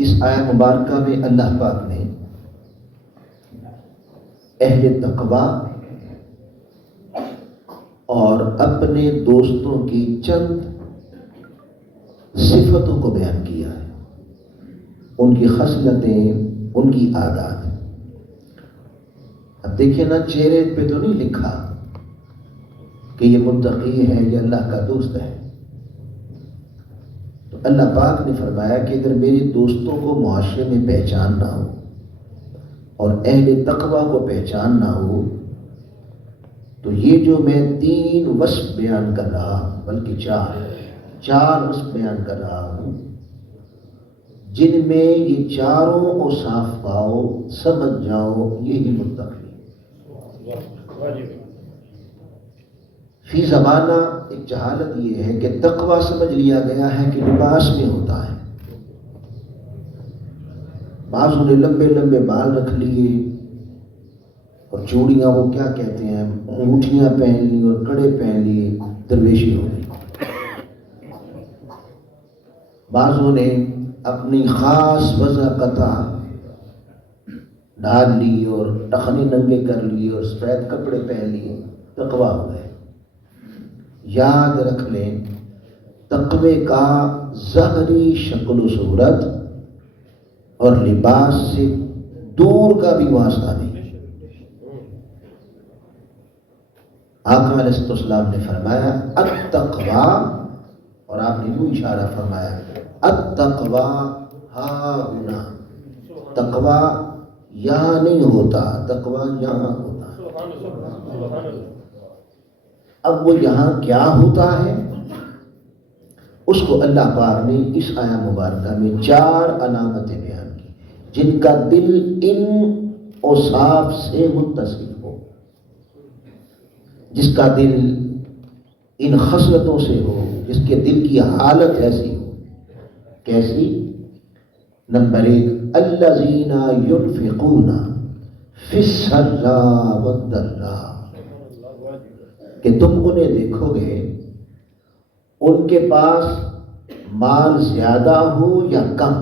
اس آیت مبارکہ میں اللہ پاک نے اہل تقویٰ اور اپنے دوستوں کی چند صفتوں کو بیان کیا ہے، ان کی خصلتیں، ان کی عادات۔ اب دیکھیں نا، چہرے پہ تو نہیں لکھا کہ یہ متقی ہے، یہ اللہ کا دوست ہے۔ تو اللہ پاک نے فرمایا کہ اگر میرے دوستوں کو معاشرے میں پہچان نہ ہو اور اہل تقویٰ کو پہچان نہ ہو تو یہ جو میں 3 وصف بیان کر رہا ہوں، بلکہ 4 وصف بیان کر رہا ہوں، جن میں یہ چاروں اوصاف پاؤ، سمجھ جاؤ یہی متقی۔ فی زمانہ ایک جہالت یہ ہے کہ تقویٰ سمجھ لیا گیا ہے کہ لباس میں ہوتا ہے۔ بعضوں نے لمبے لمبے بال رکھ لیے اور چوڑیاں، وہ کیا کہتے ہیں، انگوٹھیاں پہن لی اور کڑے پہن لیے، درویشی ہو گئی۔ بعضوں نے اپنی خاص وضع قطع ڈال لی اور ٹخنے ننگے کر لیے اور سفید کپڑے پہن لیے، تقویٰ ہو گئے۔ یاد رکھ لیں، تقوی کا ظاہری شکل و صورت اور لباس سے دور کا بھی واسطہ نہیں۔ آقا علیہ السلام نے فرمایا التقویٰ، اور آپ نے یوں اشارہ فرمایا التقویٰ ہا ہنا، تقویٰ یہاں نہیں ہوتا، تقویٰ یہاں ہوتا ہے۔ اب وہ یہاں کیا ہوتا ہے، اس کو اللہ پاک نے اس آیت مبارکہ میں 4 علامتیں بیان کی، جن کا دل ان اوصاف سے متصل ہو، جس کا دل ان خصلتوں سے ہو، جس کے دل کی حالت ایسی ہو۔ کیسی؟ نمبر 1، الذین ينفقون فی السراء والضراء، کہ تم انہیں دیکھو گے ان کے پاس مال زیادہ ہو یا کم،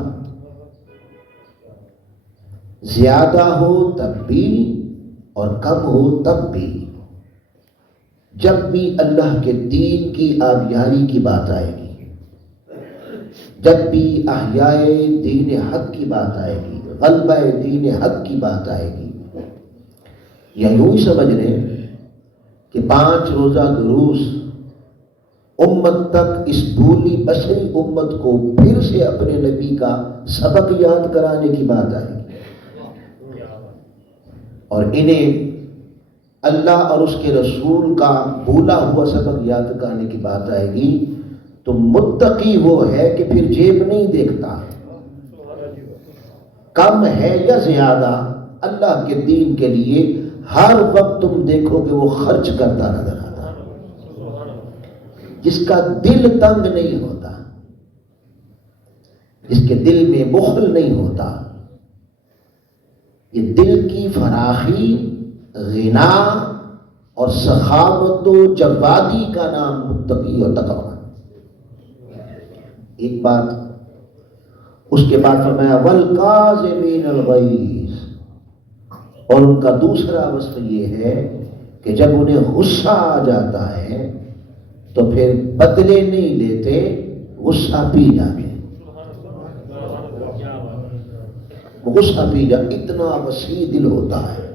زیادہ ہو تب بھی اور کم ہو تب بھی، جب بھی اللہ کے دین کی آبیاری کی بات آئے گی، جب بھی احیاء دین حق کی بات آئے گی، غلبہ دین حق کی بات آئے گی، یا یوں ہی سمجھ لیں کہ 5 روزہ دروس امت تک، اس بھولی بشری امت کو پھر سے اپنے نبی کا سبق یاد کرانے کی بات آئے گی، اور انہیں اللہ اور اس کے رسول کا بھولا ہوا سبق یاد کرانے کی بات آئے گی، تو متقی وہ ہے کہ پھر جیب نہیں دیکھتا، کم ہے یا زیادہ، اللہ کے دین کے لیے ہر وقت تم دیکھو کہ وہ خرچ کرتا نظر آتا، جس کا دل تنگ نہیں ہوتا، جس کے دل میں بخل نہیں ہوتا۔ یہ دل کی فراخی، غنا اور سخاوت و جوادی کا نام متقی اور تقویٰ۔ ایک بات، اس کے بعد فرمایا والکاظمین الغیظ، اور ان کا دوسرا وصف یہ ہے کہ جب انہیں غصہ آ جاتا ہے تو پھر بدلے نہیں لیتے، غصہ پی جاتے، غصہ پی جاتے۔ اتنا وسیع دل ہوتا ہے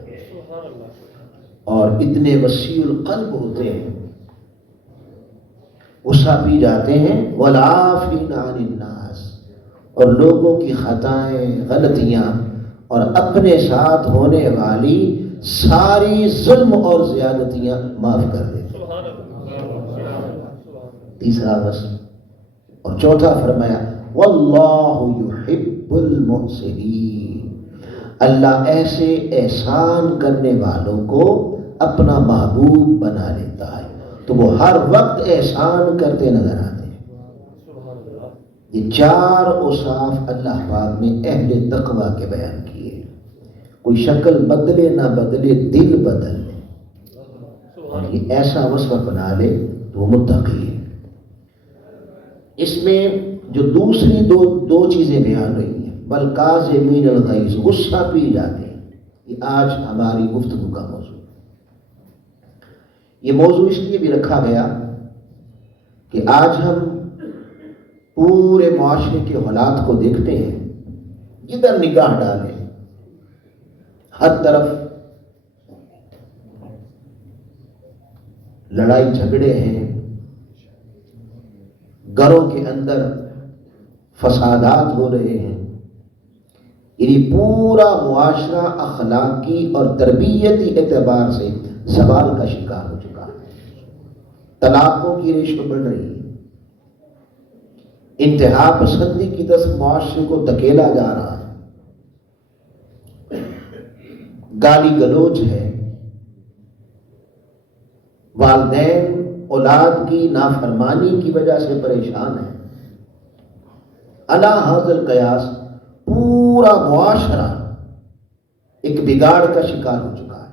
اور اتنے وسیع القلب ہوتے ہیں، غصہ پی جاتے ہیں۔ والعافین عن الناس، اور لوگوں کی خطائیں، غلطیاں اور اپنے ساتھ ہونے والی ساری ظلم اور زیادتیاں معاف کر دیتے۔ تیسرا وصف، اور چوتھا فرمایا واللہ یحب المحسنین، اللہ ایسے احسان کرنے والوں کو اپنا محبوب بنا لیتا ہے، تو وہ ہر وقت احسان کرتے نظر آتے ہیں۔ یہ 4 اوصاف اللہ پاک نے اہل تقویٰ کے بیان کیے۔ کوئی شکل بدلے نہ بدلے، دل بدل لے اور یہ ایسا وصف بنا لے تو وہ متقی ہے۔ اس میں جو دوسری دو چیزیں بیان ہوئی ہیں، والکاظمین الغیظ، غصہ پی جاتے ہیں۔ یہ آج ہماری گفتگو کا موضوع ہے۔ یہ موضوع اس لیے بھی رکھا گیا کہ آج ہم پورے معاشرے کے حالات کو دیکھتے ہیں، جدھر نگاہ ڈالیں ہر طرف لڑائی جھگڑے ہیں، گھروں کے اندر فسادات ہو رہے ہیں، یعنی پورا معاشرہ اخلاقی اور تربیتی اعتبار سے زوال کا شکار ہو چکا ہے۔ طلاقوں کی ریشو بڑھ رہی ہے، انتہا پسندی کی طرف معاشرے کو دھکیلا جا رہا ہے، گالی گلوچ ہے، والدین اولاد کی نافرمانی کی وجہ سے پریشان ہیں۔ علی ھذا القیاس پورا معاشرہ ایک بگاڑ کا شکار ہو چکا ہے۔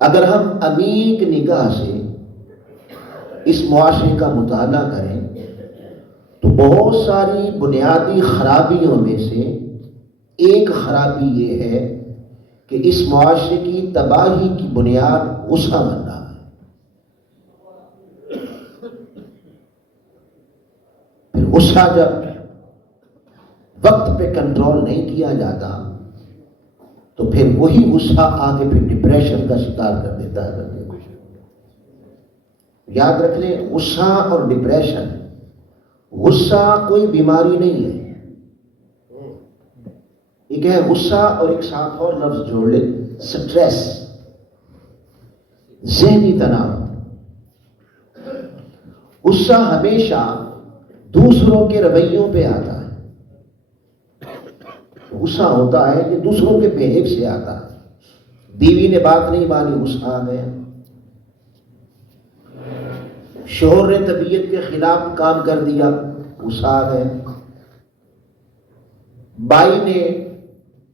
اگر ہم عمیق نگاہ سے اس معاشرے کا مطالعہ کریں تو بہت ساری بنیادی خرابیوں میں سے ایک خرابی یہ ہے کہ اس معاشرے کی تباہی کی بنیاد غصہ بن رہا ہے۔ پھر غصہ جب وقت پہ کنٹرول نہیں کیا جاتا تو پھر وہی غصہ آگے پھر ڈپریشن کا شکار کر دیتا ہے بندے کو۔ یاد رکھ لیں، غصہ اور ڈپریشن، غصہ کوئی بیماری نہیں ہے، ایک ہے غصہ اور ایک ساتھ اور لفظ جوڑ لیں، سٹریس، ذہنی تناؤ۔ غصہ ہمیشہ دوسروں کے رویوں پہ آتا ہے، غصہ ہوتا ہے کہ دوسروں کے بہیو سے آتا ہے۔ بیوی نے بات نہیں مانی، غصہ آ گیا، شوہر نے طبیعت کے خلاف کام کر دیا، غصہ آ گیا، بھائی نے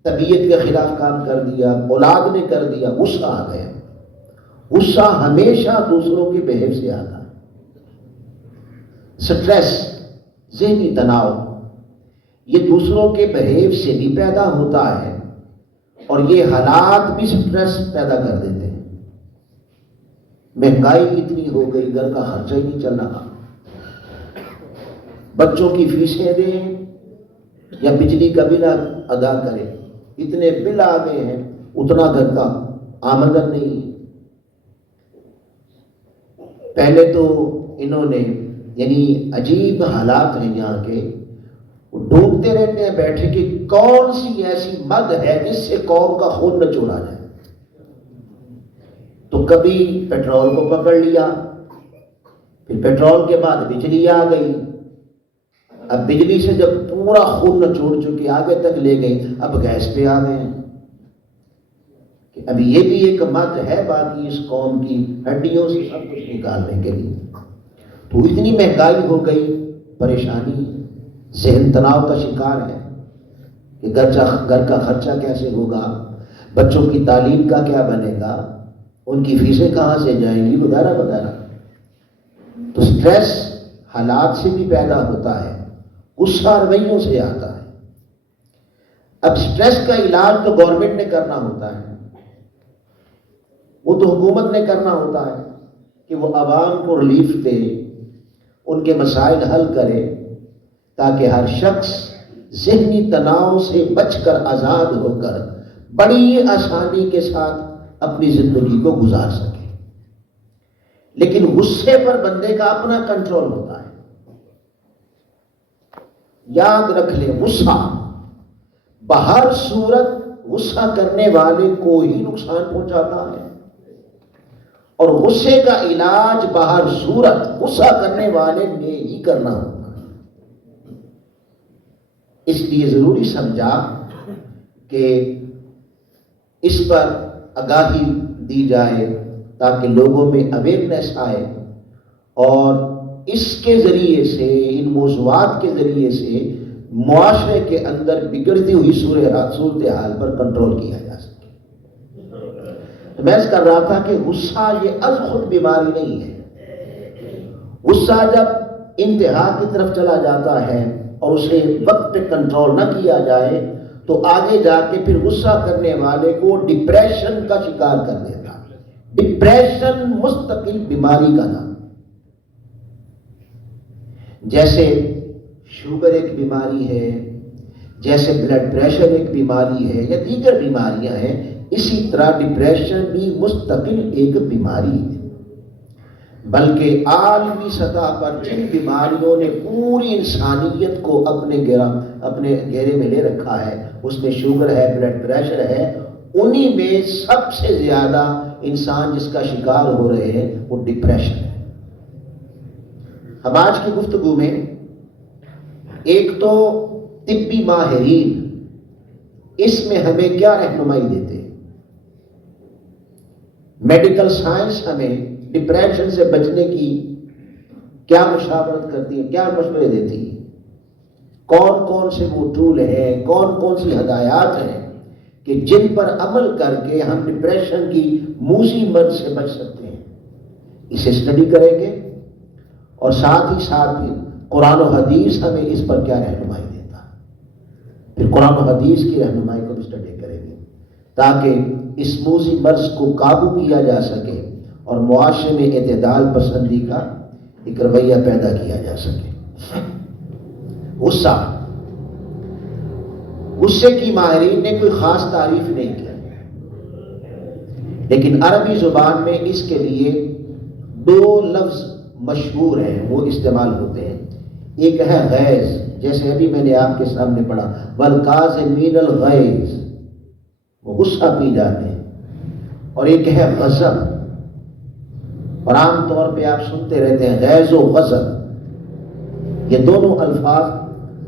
طبیعت کے خلاف کام کر دیا، اولاد نے کر دیا، غصہ آ گیا۔ غصہ ہمیشہ دوسروں کے بہیو سے آتا ہے۔ سٹریس، ذہنی تناؤ، یہ دوسروں کے بہیو سے بھی پیدا ہوتا ہے اور یہ حالات بھی سٹریس پیدا کر دیتے ہیں۔ مہنگائی اتنی ہو گئی، گھر کا خرچہ ہی نہیں چل رہا، بچوں کی فیسیں دیں یا بجلی کا بل ادا کریں، اتنے بل آ گئے ہیں، اتنا گھر کا آمدن نہیں۔ پہلے تو انہوں نے یعنی عجیب حالات ہیں یہاں کے، وہ ڈھونڈتے رہتے ہیں بیٹھے کہ کون سی ایسی مد ہے جس سے قوم کا خون نہ چوڑا جائے۔ تو کبھی پیٹرول کو پکڑ لیا، پھر پیٹرول کے بعد بجلی آ گئی، اب بجلی سے جب پورا خون نہ چوڑ چکے آگے تک لے گئی، اب گیس پہ آ گئے ہیں کہ اب یہ بھی ایک مد ہے باقی اس قوم کی ہڈیوں سے سب کچھ نکالنے کے لیے۔ تو اتنی مہنگائی ہو گئی، پریشانی، ذہن تناؤ کا شکار ہے کہ گھر کا خرچہ کیسے ہوگا، بچوں کی تعلیم کا کیا بنے گا، ان کی فیسیں کہاں سے جائیں گی، وغیرہ وغیرہ۔ تو سٹریس حالات سے بھی پیدا ہوتا ہے، غصہ رویوں سے آتا ہے۔ اب سٹریس کا علاج تو گورنمنٹ نے کرنا ہوتا ہے، وہ تو حکومت نے کرنا ہوتا ہے کہ وہ عوام کو ریلیف دے، ان کے مسائل حل کرے، تاکہ ہر شخص ذہنی تناؤ سے بچ کر آزاد ہو کر بڑی آسانی کے ساتھ اپنی زندگی کو گزار سکے۔ لیکن غصے پر بندے کا اپنا کنٹرول ہوتا ہے۔ یاد رکھ لیں، غصہ بہر صورت غصہ کرنے والے کو ہی نقصان پہنچاتا ہے، اور غصے کا علاج بہر صورت غصہ کرنے والے نے ہی کرنا ہوتا ہے۔ اس لیے ضروری سمجھا کہ اس پر آگاہی دی جائے تاکہ لوگوں میں اویئرنیس آئے، اور اس کے ذریعے سے، ان موضوعات کے ذریعے سے معاشرے کے اندر بگڑتی ہوئی صورتحال پر کنٹرول کیا جا سکے۔ تو میں کر رہا تھا کہ غصہ یہ از خود بیماری نہیں ہے۔ غصہ جب انتہا کی طرف چلا جاتا ہے اور اسے وقت پہ کنٹرول نہ کیا جائے تو آگے جا کے پھر غصہ کرنے والے کو ڈپریشن کا شکار کر دیتا. ڈپریشن مستقل بیماری کا نام. جیسے شوگر ایک بیماری ہے، جیسے بلڈ پریشر ایک بیماری ہے یا دیگر بیماریاں ہیں، اسی طرح ڈپریشن بھی مستقل ایک بیماری ہے. بلکہ عالمی سطح پر جن بیماریوں نے پوری انسانیت کو اپنے گھیرے میں لے رکھا ہے، اس میں شوگر ہے، بلڈ پریشر ہے، انہی میں سب سے زیادہ انسان جس کا شکار ہو رہے ہیں وہ ڈپریشن ہے. ہم آج کی گفتگو میں ایک تو طبی ماہرین اس میں ہمیں کیا رہنمائی دیتے ہیں، میڈیکل سائنس ہمیں ڈپریشن سے بچنے کی کیا مشاورت کرتی ہے، کیا مشورے دیتی ہے، کون کون سے وہ ٹول ہیں، کون کون سی ہدایات ہیں کہ جن پر عمل کر کے ہم ڈپریشن کی موذی مرض سے بچ سکتے ہیں. اسے اسٹڈی کریں گے اور ساتھ ہی ساتھ پھر قرآن و حدیث ہمیں اس پر کیا رہنمائی دیتا ہے، پھر قرآن و حدیث کی رہنمائی کو بھی اسٹڈی کریں گے تاکہ اس موذی مرض کو قابو کیا جا سکے اور معاشرے میں اعتدال پسندی کا ایک رویہ پیدا کیا جا سکے. غصے کی ماہرین نے کوئی خاص تعریف نہیں کی، لیکن عربی زبان میں اس کے لیے دو لفظ مشہور ہیں، وہ استعمال ہوتے ہیں. ایک ہے غیظ، جیسے ابھی میں نے آپ کے سامنے پڑھا والکاظمین الغیظ، وہ غصہ پی جاتے ہیں. اور ایک ہے غضب، اور عام طور پہ آپ سنتے رہتے ہیں غیظ و غضب. یہ دونوں الفاظ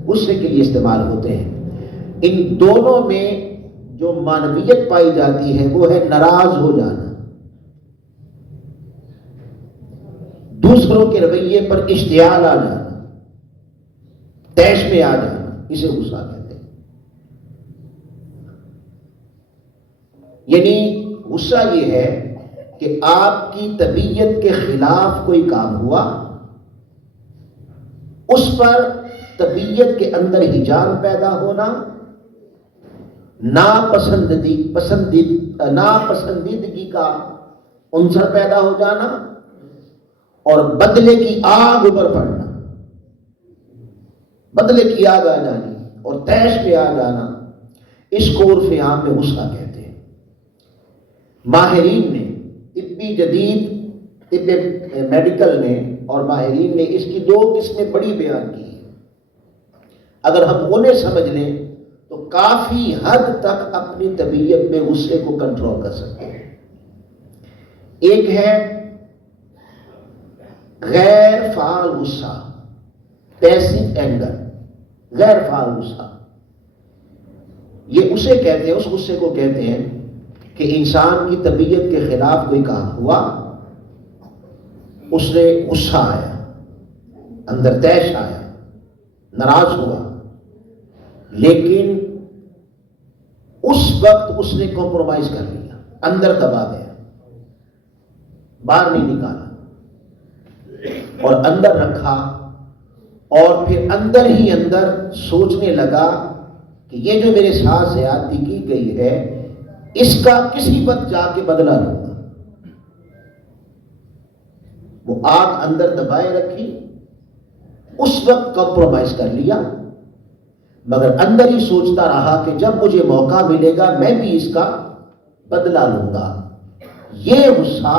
غصے کے لیے استعمال ہوتے ہیں. ان دونوں میں جو معنویت پائی جاتی ہے وہ ہے ناراض ہو جانا، دوسروں کے رویے پر اشتعال آ جانا، طیش میں آ جانا، اسے غصہ کہتے ہیں. یعنی غصہ یہ ہے کہ آپ کی طبیعت کے خلاف کوئی کام ہوا، اس پر طبیعت کے اندر ہیجان پیدا ہونا، ناپسندیدگی کا عنصر پیدا ہو جانا اور بدلے کی آگ اوپر پڑنا، بدلے کی آگ آ جانی اور طیش پہ آ جانا، اس کو عرف عام میں غصہ کہتے ہیں. ماہرین نے طبی جدید طب میڈیکل میں اور ماہرین نے اس کی دو قسمیں بڑی بیان کی ہیں. اگر ہم انہیں سمجھ لیں تو کافی حد تک اپنی طبیعت میں غصے کو کنٹرول کر سکتے ہیں. ایک ہے غیر فعال غصہ، پیسو اینگر، غیر فعال غصہ. یہ اسے کہتے ہیں، اس غصے کو کہتے ہیں کہ انسان کی طبیعت کے خلاف کوئی کام ہوا، اس نے غصہ آیا، اندر طیش آیا، ناراض ہوا، لیکن اس وقت اس نے کمپرومائز کر لیا، اندر دبا گیا، باہر نہیں نکالا اور اندر رکھا، اور پھر اندر ہی اندر سوچنے لگا کہ یہ جو میرے ساتھ زیادتی کی گئی ہے اس کا کسی وقت جا کے بدلہ لوں گا. وہ آگ اندر دبائے رکھی، اس وقت کمپرومائز کر لیا، مگر اندر ہی سوچتا رہا کہ جب مجھے موقع ملے گا میں بھی اس کا بدلہ لوں گا. یہ غصہ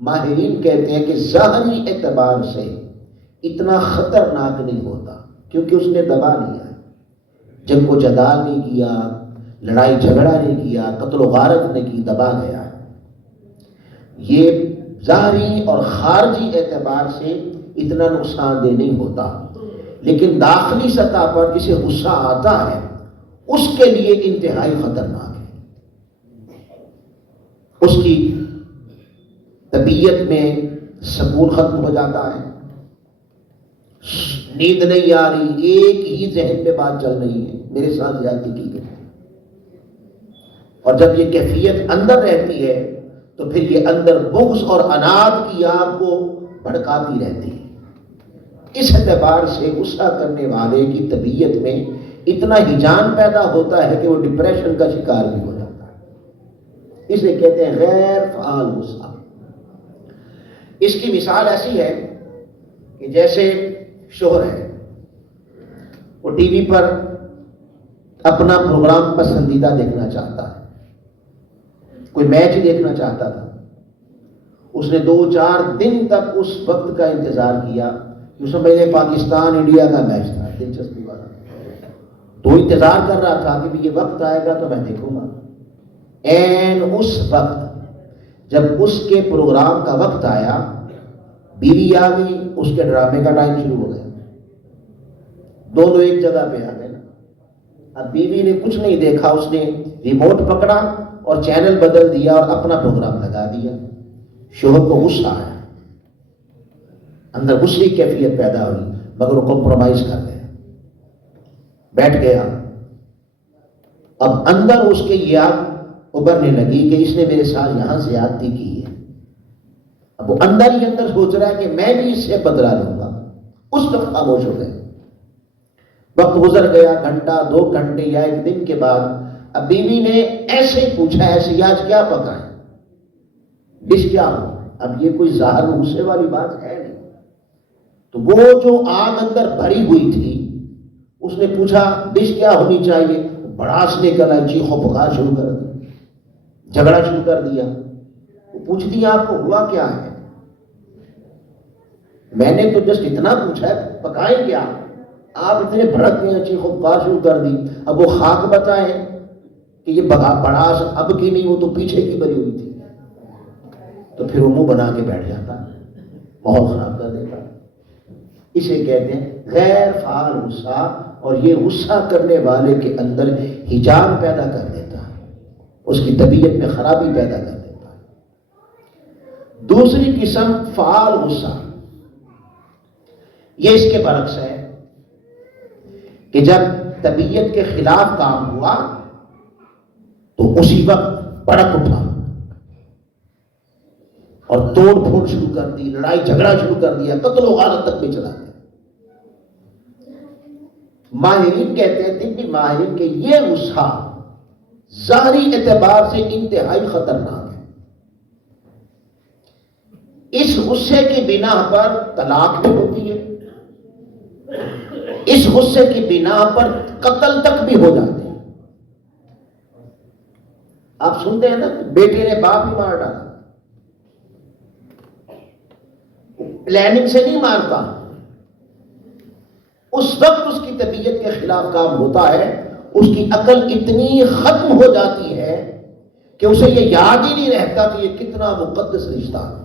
ماہرین کہتے ہیں کہ ظاہری اعتبار سے اتنا خطرناک نہیں ہوتا، کیونکہ اس نے دبا لیا، جنگ و جدال نہیں کیا، لڑائی جھگڑا نہیں کیا، قتل و غارت نہیں کی، دبا گیا. یہ ظاہری اور خارجی اعتبار سے اتنا نقصان دہ نہیں ہوتا، لیکن داخلی سطح پر جسے غصہ آتا ہے اس کے لیے انتہائی خطرناک ہے. اس کی طبیعت میں سکون ختم ہو جاتا ہے، نیند نہیں آ رہی، ایک ہی ذہن پہ بات چل رہی ہے، میرے ساتھ زیادتی کی گئی. اور جب یہ کیفیت اندر رہتی ہے تو پھر یہ اندر بغض اور عناد کی آگ کو بھڑکاتی رہتی ہے. اس اعتبار سے غصہ کرنے والے کی طبیعت میں اتنا ہیجان پیدا ہوتا ہے کہ وہ ڈپریشن کا شکار بھی ہو جاتا ہے. اسے کہتے ہیں غیر فعال غصہ. اس کی مثال ایسی ہے کہ جیسے شوہر ہے، وہ ٹی وی پر اپنا پروگرام پسندیدہ دیکھنا چاہتا ہے، کوئی میچ دیکھنا چاہتا تھا، اس نے 2-4 دن تک اس وقت کا انتظار کیا. جو سمجھے پاکستان انڈیا کا میچ تھا، دلچسپی والا، تو انتظار کر رہا تھا کہ یہ وقت آئے گا تو میں دیکھوں گا. این اس وقت جب اس کے پروگرام کا وقت آیا، بیوی آ گئی، اس کے ڈرامے کا ٹائم شروع ہو گیا. دونوں ایک جگہ پہ آ گئے. اب بیوی نے کچھ نہیں دیکھا، اس نے ریموٹ پکڑا اور چینل بدل دیا اور اپنا پروگرام لگا دیا. شوہر کو غصہ آیا، اندر غصے کی کیفیت پیدا ہوئی، مگر وہ کمپرومائز کر گیا، بیٹھ گیا. اب اندر اس کے یہ یاد ابھرنے لگی کہ اس نے میرے ساتھ یہاں زیادتی کی ہے. اب وہ اندر ہی اندر سوچ رہا ہے کہ میں بھی اس سے بدلا لوں گا. اس وقت خاموش ہو گئے. وقت گزر گیا، گھنٹہ 2 گھنٹے یا 1 دن کے بعد اب بیوی نے ایسے ہی پوچھا، ایسے آج کیا پکائیں، ڈش کیا ہو؟ اب یہ کوئی ظاہر غصے والی بات ہے نہیں. تو وہ جو آگ اندر بھری ہوئی تھی، اس نے پوچھا ڈش کیا ہونی چاہیے. بڑاس نے کہا چیخ و پکار شروع کر دی، جھگڑا شروع کر دیا. وہ پوچھتی آپ کو ہوا کیا ہے؟ میں نے تو جسٹ اتنا پوچھا ہے پکائیں کیا، آپ اتنے بھڑک گئے، چیخ و پکار شروع کر دی. اب وہ خاک بتائیں کہ یہ بڑاس اب کی نہیں، وہ تو پیچھے کی بھری ہوئی تھی. تو پھر وہ منہ بنا کے بیٹھ جاتا، ماحول خراب کر دیتا. اسے کہتے ہیں غیر فعال غصہ، اور یہ غصہ کرنے والے کے اندر ہیجان پیدا کر دیتا ہے، اس کی طبیعت میں خرابی پیدا کر دیتا ہے. دوسری قسم فعال غصہ، یہ اس کے برعکس ہے کہ جب طبیعت کے خلاف کام ہوا تو اسی وقت بڑک اٹھا اور توڑ پھوڑ شروع کر دی، لڑائی جھگڑا شروع کر دیا، قتل و غارت تک بھی چلا گیا. ماہرین کہتے ہیں، طبی ماہرین کہ یہ غصہ ظاہری اعتبار سے انتہائی خطرناک ہے. اس غصے کی بنا پر طلاق بھی ہوتی ہے، اس غصے کی بنا پر قتل تک بھی ہو جاتے ہیں. آپ سنتے ہیں نا، بیٹے نے باپ ہی مار ڈالا، پلاننگ سے نہیں مارتا، اس وقت اس کی طبیعت کے خلاف کام ہوتا ہے، اس کی عقل اتنی ختم ہو جاتی ہے کہ اسے یہ یاد ہی نہیں رہتا کہ یہ کتنا مقدس رشتہ ہے،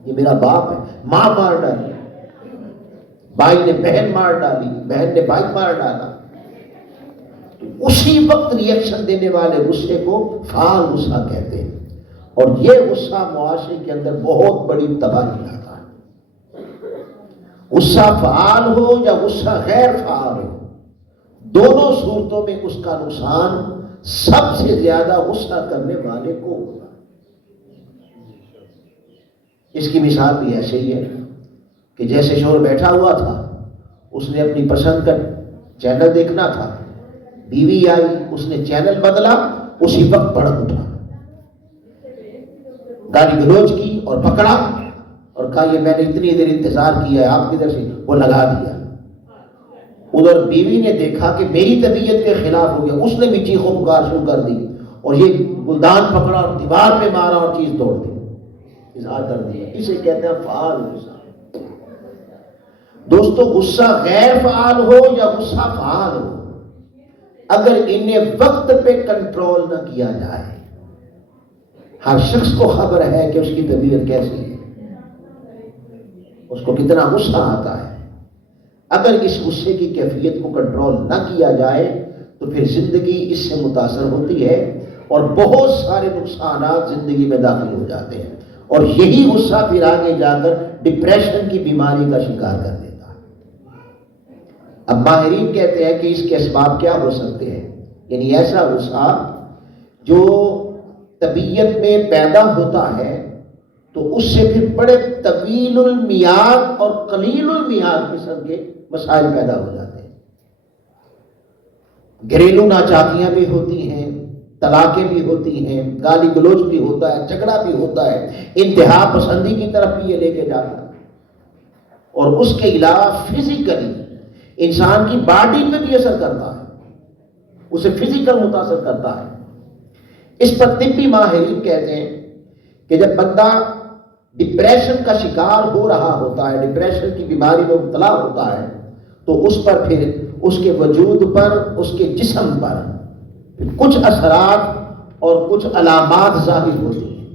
یہ میرا باپ ہے. ماں مار ڈالی، بھائی نے بہن مار ڈالی، بہن نے بھائی مار ڈالا. تو اسی وقت ری ایکشن دینے والے غصے کو فعال غصہ کہتے ہیں. اور یہ غصہ معاشرے کے اندر بہت بڑی تباہی لاتا ہے. غصہ فعال ہو یا غصہ غیر فعال ہو، دونوں صورتوں میں اس کا نقصان سب سے زیادہ غصہ کرنے والے کو ہوگا. اس کی مثال بھی ایسے ہی ہے کہ جیسے شوہر بیٹھا ہوا تھا، اس نے اپنی پسند کا چینل دیکھنا تھا، بیوی آئی، اس نے چینل بدلا، اسی وقت بھڑک اٹھا، گالی گلوچ کی اور پکڑا اور کہا یہ میں نے اتنی دیر انتظار کیا ہے، آپ کدھر سے؟ وہ لگا دیا. ادھر بیوی نے دیکھا کہ میری طبیعت کے خلاف ہو گیا، اس نے بھی چیخ و پکار شروع کر دی اور یہ گلدان پکڑا اور دیوار پہ مارا اور چیز توڑ دی، اظہار کر دیا. اسے کہتے ہیں فعال غصہ. دوستو، غصہ غیر فعال ہو یا غصہ فعال ہو، اگر انہیں وقت پہ کنٹرول نہ کیا جائے، ہر شخص کو خبر ہے کہ اس کی طبیعت کیسی ہے، اس کو کتنا غصہ آتا ہے. اگر اس غصے کی کیفیت کو کنٹرول نہ کیا جائے تو پھر زندگی اس سے متاثر ہوتی ہے اور بہت سارے نقصانات زندگی میں داخل ہو جاتے ہیں، اور یہی غصہ پھر آگے جا کر ڈپریشن کی بیماری کا شکار کر دیتا ہے. اب ماہرین کہتے ہیں کہ اس کے اسباب کیا ہو سکتے ہیں. یعنی ایسا غصہ جو طبیعت میں پیدا ہوتا ہے تو اس سے پھر بڑے طویل المیعاد اور قلیل المیعاد قسم کے مسائل پیدا ہو جاتے ہیں. گھریلو ناچاکیاں بھی ہوتی ہیں، طلاقیں بھی ہوتی ہیں، گالی گلوچ بھی ہوتا ہے، جھگڑا بھی ہوتا ہے، انتہا پسندی کی طرف بھی یہ لے کے جاتا ہے. اور اس کے علاوہ فزیکلی انسان کی باڈی پہ بھی اثر کرتا ہے، اسے فزیکل متاثر کرتا ہے. اس پر طبی ماہرین کہتے ہیں کہ جب بندہ ڈپریشن کا شکار ہو رہا ہوتا ہے، ڈپریشن کی بیماری میں مبتلا ہوتا ہے، تو اس پر پھر اس کے وجود پر، اس کے جسم پر پھر کچھ اثرات اور کچھ علامات ظاہر ہوتی ہیں،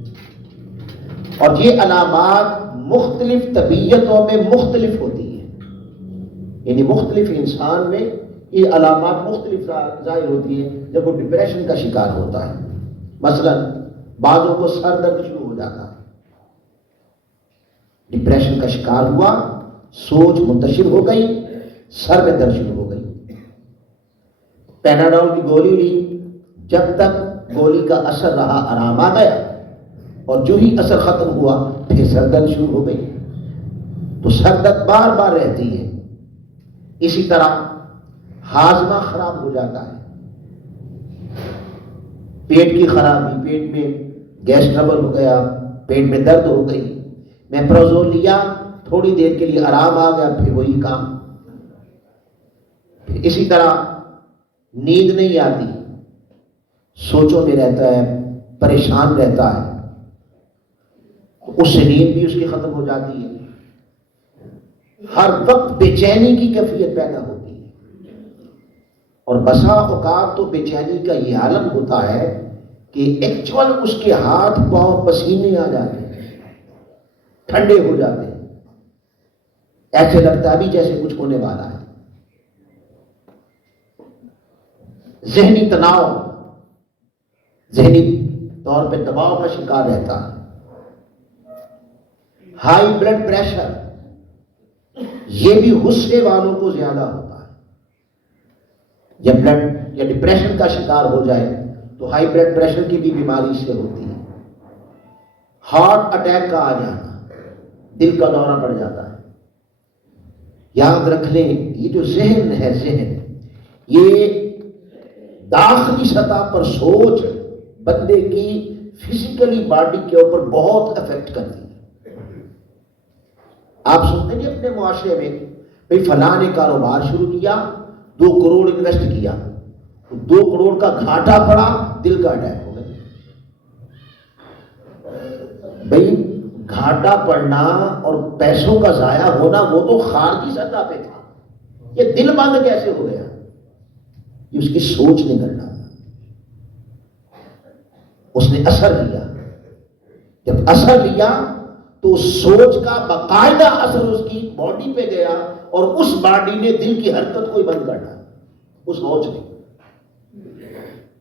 اور یہ علامات مختلف طبیعتوں میں مختلف ہوتی ہیں. یعنی مختلف انسان میں یہ علامات مختلف ظاہر ہوتی ہیں جب وہ ڈپریشن کا شکار ہوتا ہے. مثلا بعضوں کو سر درد شروع ہو جاتا ہے، ڈپریشن کا شکار ہوا، سوچ منتشر ہو گئی، سر میں درد شروع ہو گئی. پیناڈول کی گولی لی، جب تک گولی کا اثر رہا آرام آ گیا، اور جو ہی اثر ختم ہوا پھر سر درد شروع ہو گئی. تو سر درد بار بار رہتی ہے. اسی طرح ہاضمہ خراب ہو جاتا ہے، پیٹ کی خرابی، پیٹ میں گیس ٹربل ہو گیا، پیٹ میں درد ہو گئی، میپروزول لیا، تھوڑی دیر کے لیے آرام آ گیا، پھر وہی کام. پھر اسی طرح نیند نہیں آتی، سوچوں میں رہتا ہے، پریشان رہتا ہے، اس سے نیند بھی اس کی ختم ہو جاتی ہے. ہر وقت بے چینی کی کیفیت پیدا ہوتی ہے، اور بسا اوقات تو بے چینی کا یہ عالم ہوتا ہے کہ ایکچوئل اس کے ہاتھ پاؤں پسینے آ جاتے ہیں، ٹھنڈے ہو جاتے ہیں، ایسے لگتا ہے بھی جیسے کچھ ہونے والا ہے. ذہنی تناؤ، ذہنی طور پہ دباؤ کا شکار رہتا ہے. ہائی بلڈ پریشر، یہ بھی غصے والوں کو زیادہ ہوتا ہے. جب بلڈ یا ڈپریشن کا شکار ہو جائے تو ہائی بلڈ پریشر کی بھی بیماری سے ہوتی ہے. ہارٹ اٹیک کا آ جانا، دل کا دورہ پڑ جاتا ہے. یاد رکھ لیں، یہ جو ذہن ہے، ذہن یہ داخلی سطح پر سوچ بندے کی فزیکلی باڈی کے اوپر بہت افیکٹ کرتی ہے. آپ سنتے نہیں اپنے معاشرے میں، بھئی فلاں نے کاروبار شروع کیا، 2 کروڑ انویسٹ کیا، 2 کروڑ کا گھاٹا پڑا، دل کا اٹیک ہو گیا. بھئی گھاٹا پڑنا اور پیسوں کا ضائع ہونا وہ تو خارجی سطح پہ تھا، یہ دل بند کیسے ہو گیا؟ یہ اس کی سوچ نے کرنا. اس نے اثر لیا، جب اثر لیا تو سوچ کا باقاعدہ اثر اس کی باڈی پہ گیا، اور اس باڈی نے دل کی حرکت کو ہی بند کرنا اس سوچ نے.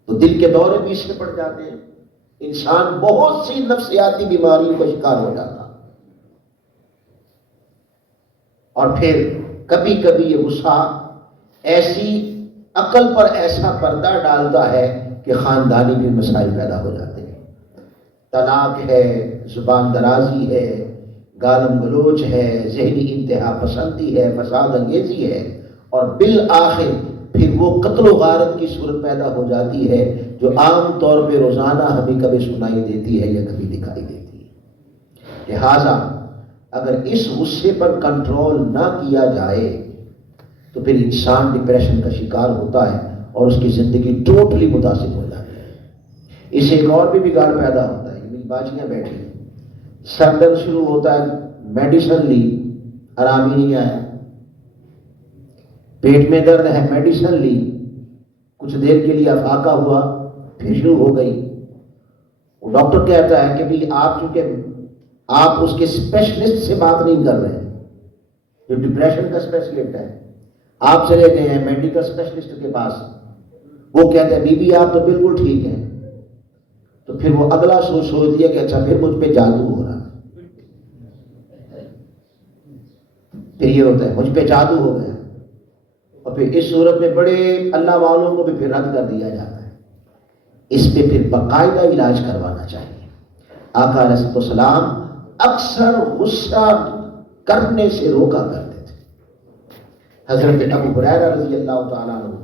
تو دل کے دورے بھی اس سے پڑ جاتے ہیں، انسان بہت سی نفسیاتی بیماریوں کا شکار ہو جاتا. اور پھر کبھی کبھی یہ غصہ ایسی عقل پر ایسا پردہ ڈالتا ہے کہ خاندانی بھی مسائل پیدا ہو جاتے ہیں. طلاق ہے، زبان درازی ہے، گالم گلوچ ہے، ذہنی انتہا پسندی ہے، فساد انگیزی ہے، اور بالآخر پھر وہ قتل و غارت کی صورت پیدا ہو جاتی ہے جو عام طور پہ روزانہ ہمیں کبھی سنائی دیتی ہے یا کبھی دکھائی دیتی ہے. لہذا اگر اس غصے پر کنٹرول نہ کیا جائے تو پھر انسان ڈپریشن کا شکار ہوتا ہے اور اس کی زندگی ٹوٹلی متاثر ہو جاتی ہے. اس سے ایک اور بھی بگاڑ پیدا ہوتا ہے. میری باجیاں بیٹھی ہیں، سر درد شروع ہوتا ہے، میڈیسن لی، آرام ہی نہیں آیا. پیٹ میں درد ہے، میڈیسن لی، کچھ دیر کے لیے افاقہ ہوا، پھر شروع ہو گئی. وہ ڈاکٹر کہتا ہے کہ بھی آپ چونکہ آپ اس کے اسپیشلسٹ سے بات نہیں کر رہے ہیں، جو ڈپریشن کا اسپیشلسٹ ہے. آپ چلے گئے ہیں میڈیکل اسپیشلسٹ کے پاس، وہ کہتے ہیں بی بی آپ تو بالکل ٹھیک ہیں. تو پھر وہ اگلا سوچتی ہے کہ اچھا پھر مجھ پہ جادو ہو رہا ہے. پھر یہ ہوتا ہے مجھ پہ جادو ہو گیا، اور پھر اس صورت میں بڑے اللہ والوں کو بھی پھر رد کر دیا جاتا ہے. اس پہ پھر باقاعدہ علاج کروانا چاہیے. آقا علیہ السلام اکثر غصہ کرنے سے روکا کرتے تھے۔ حضرت ابو ہریرہ رضی اللہ تعالیٰ عنہ،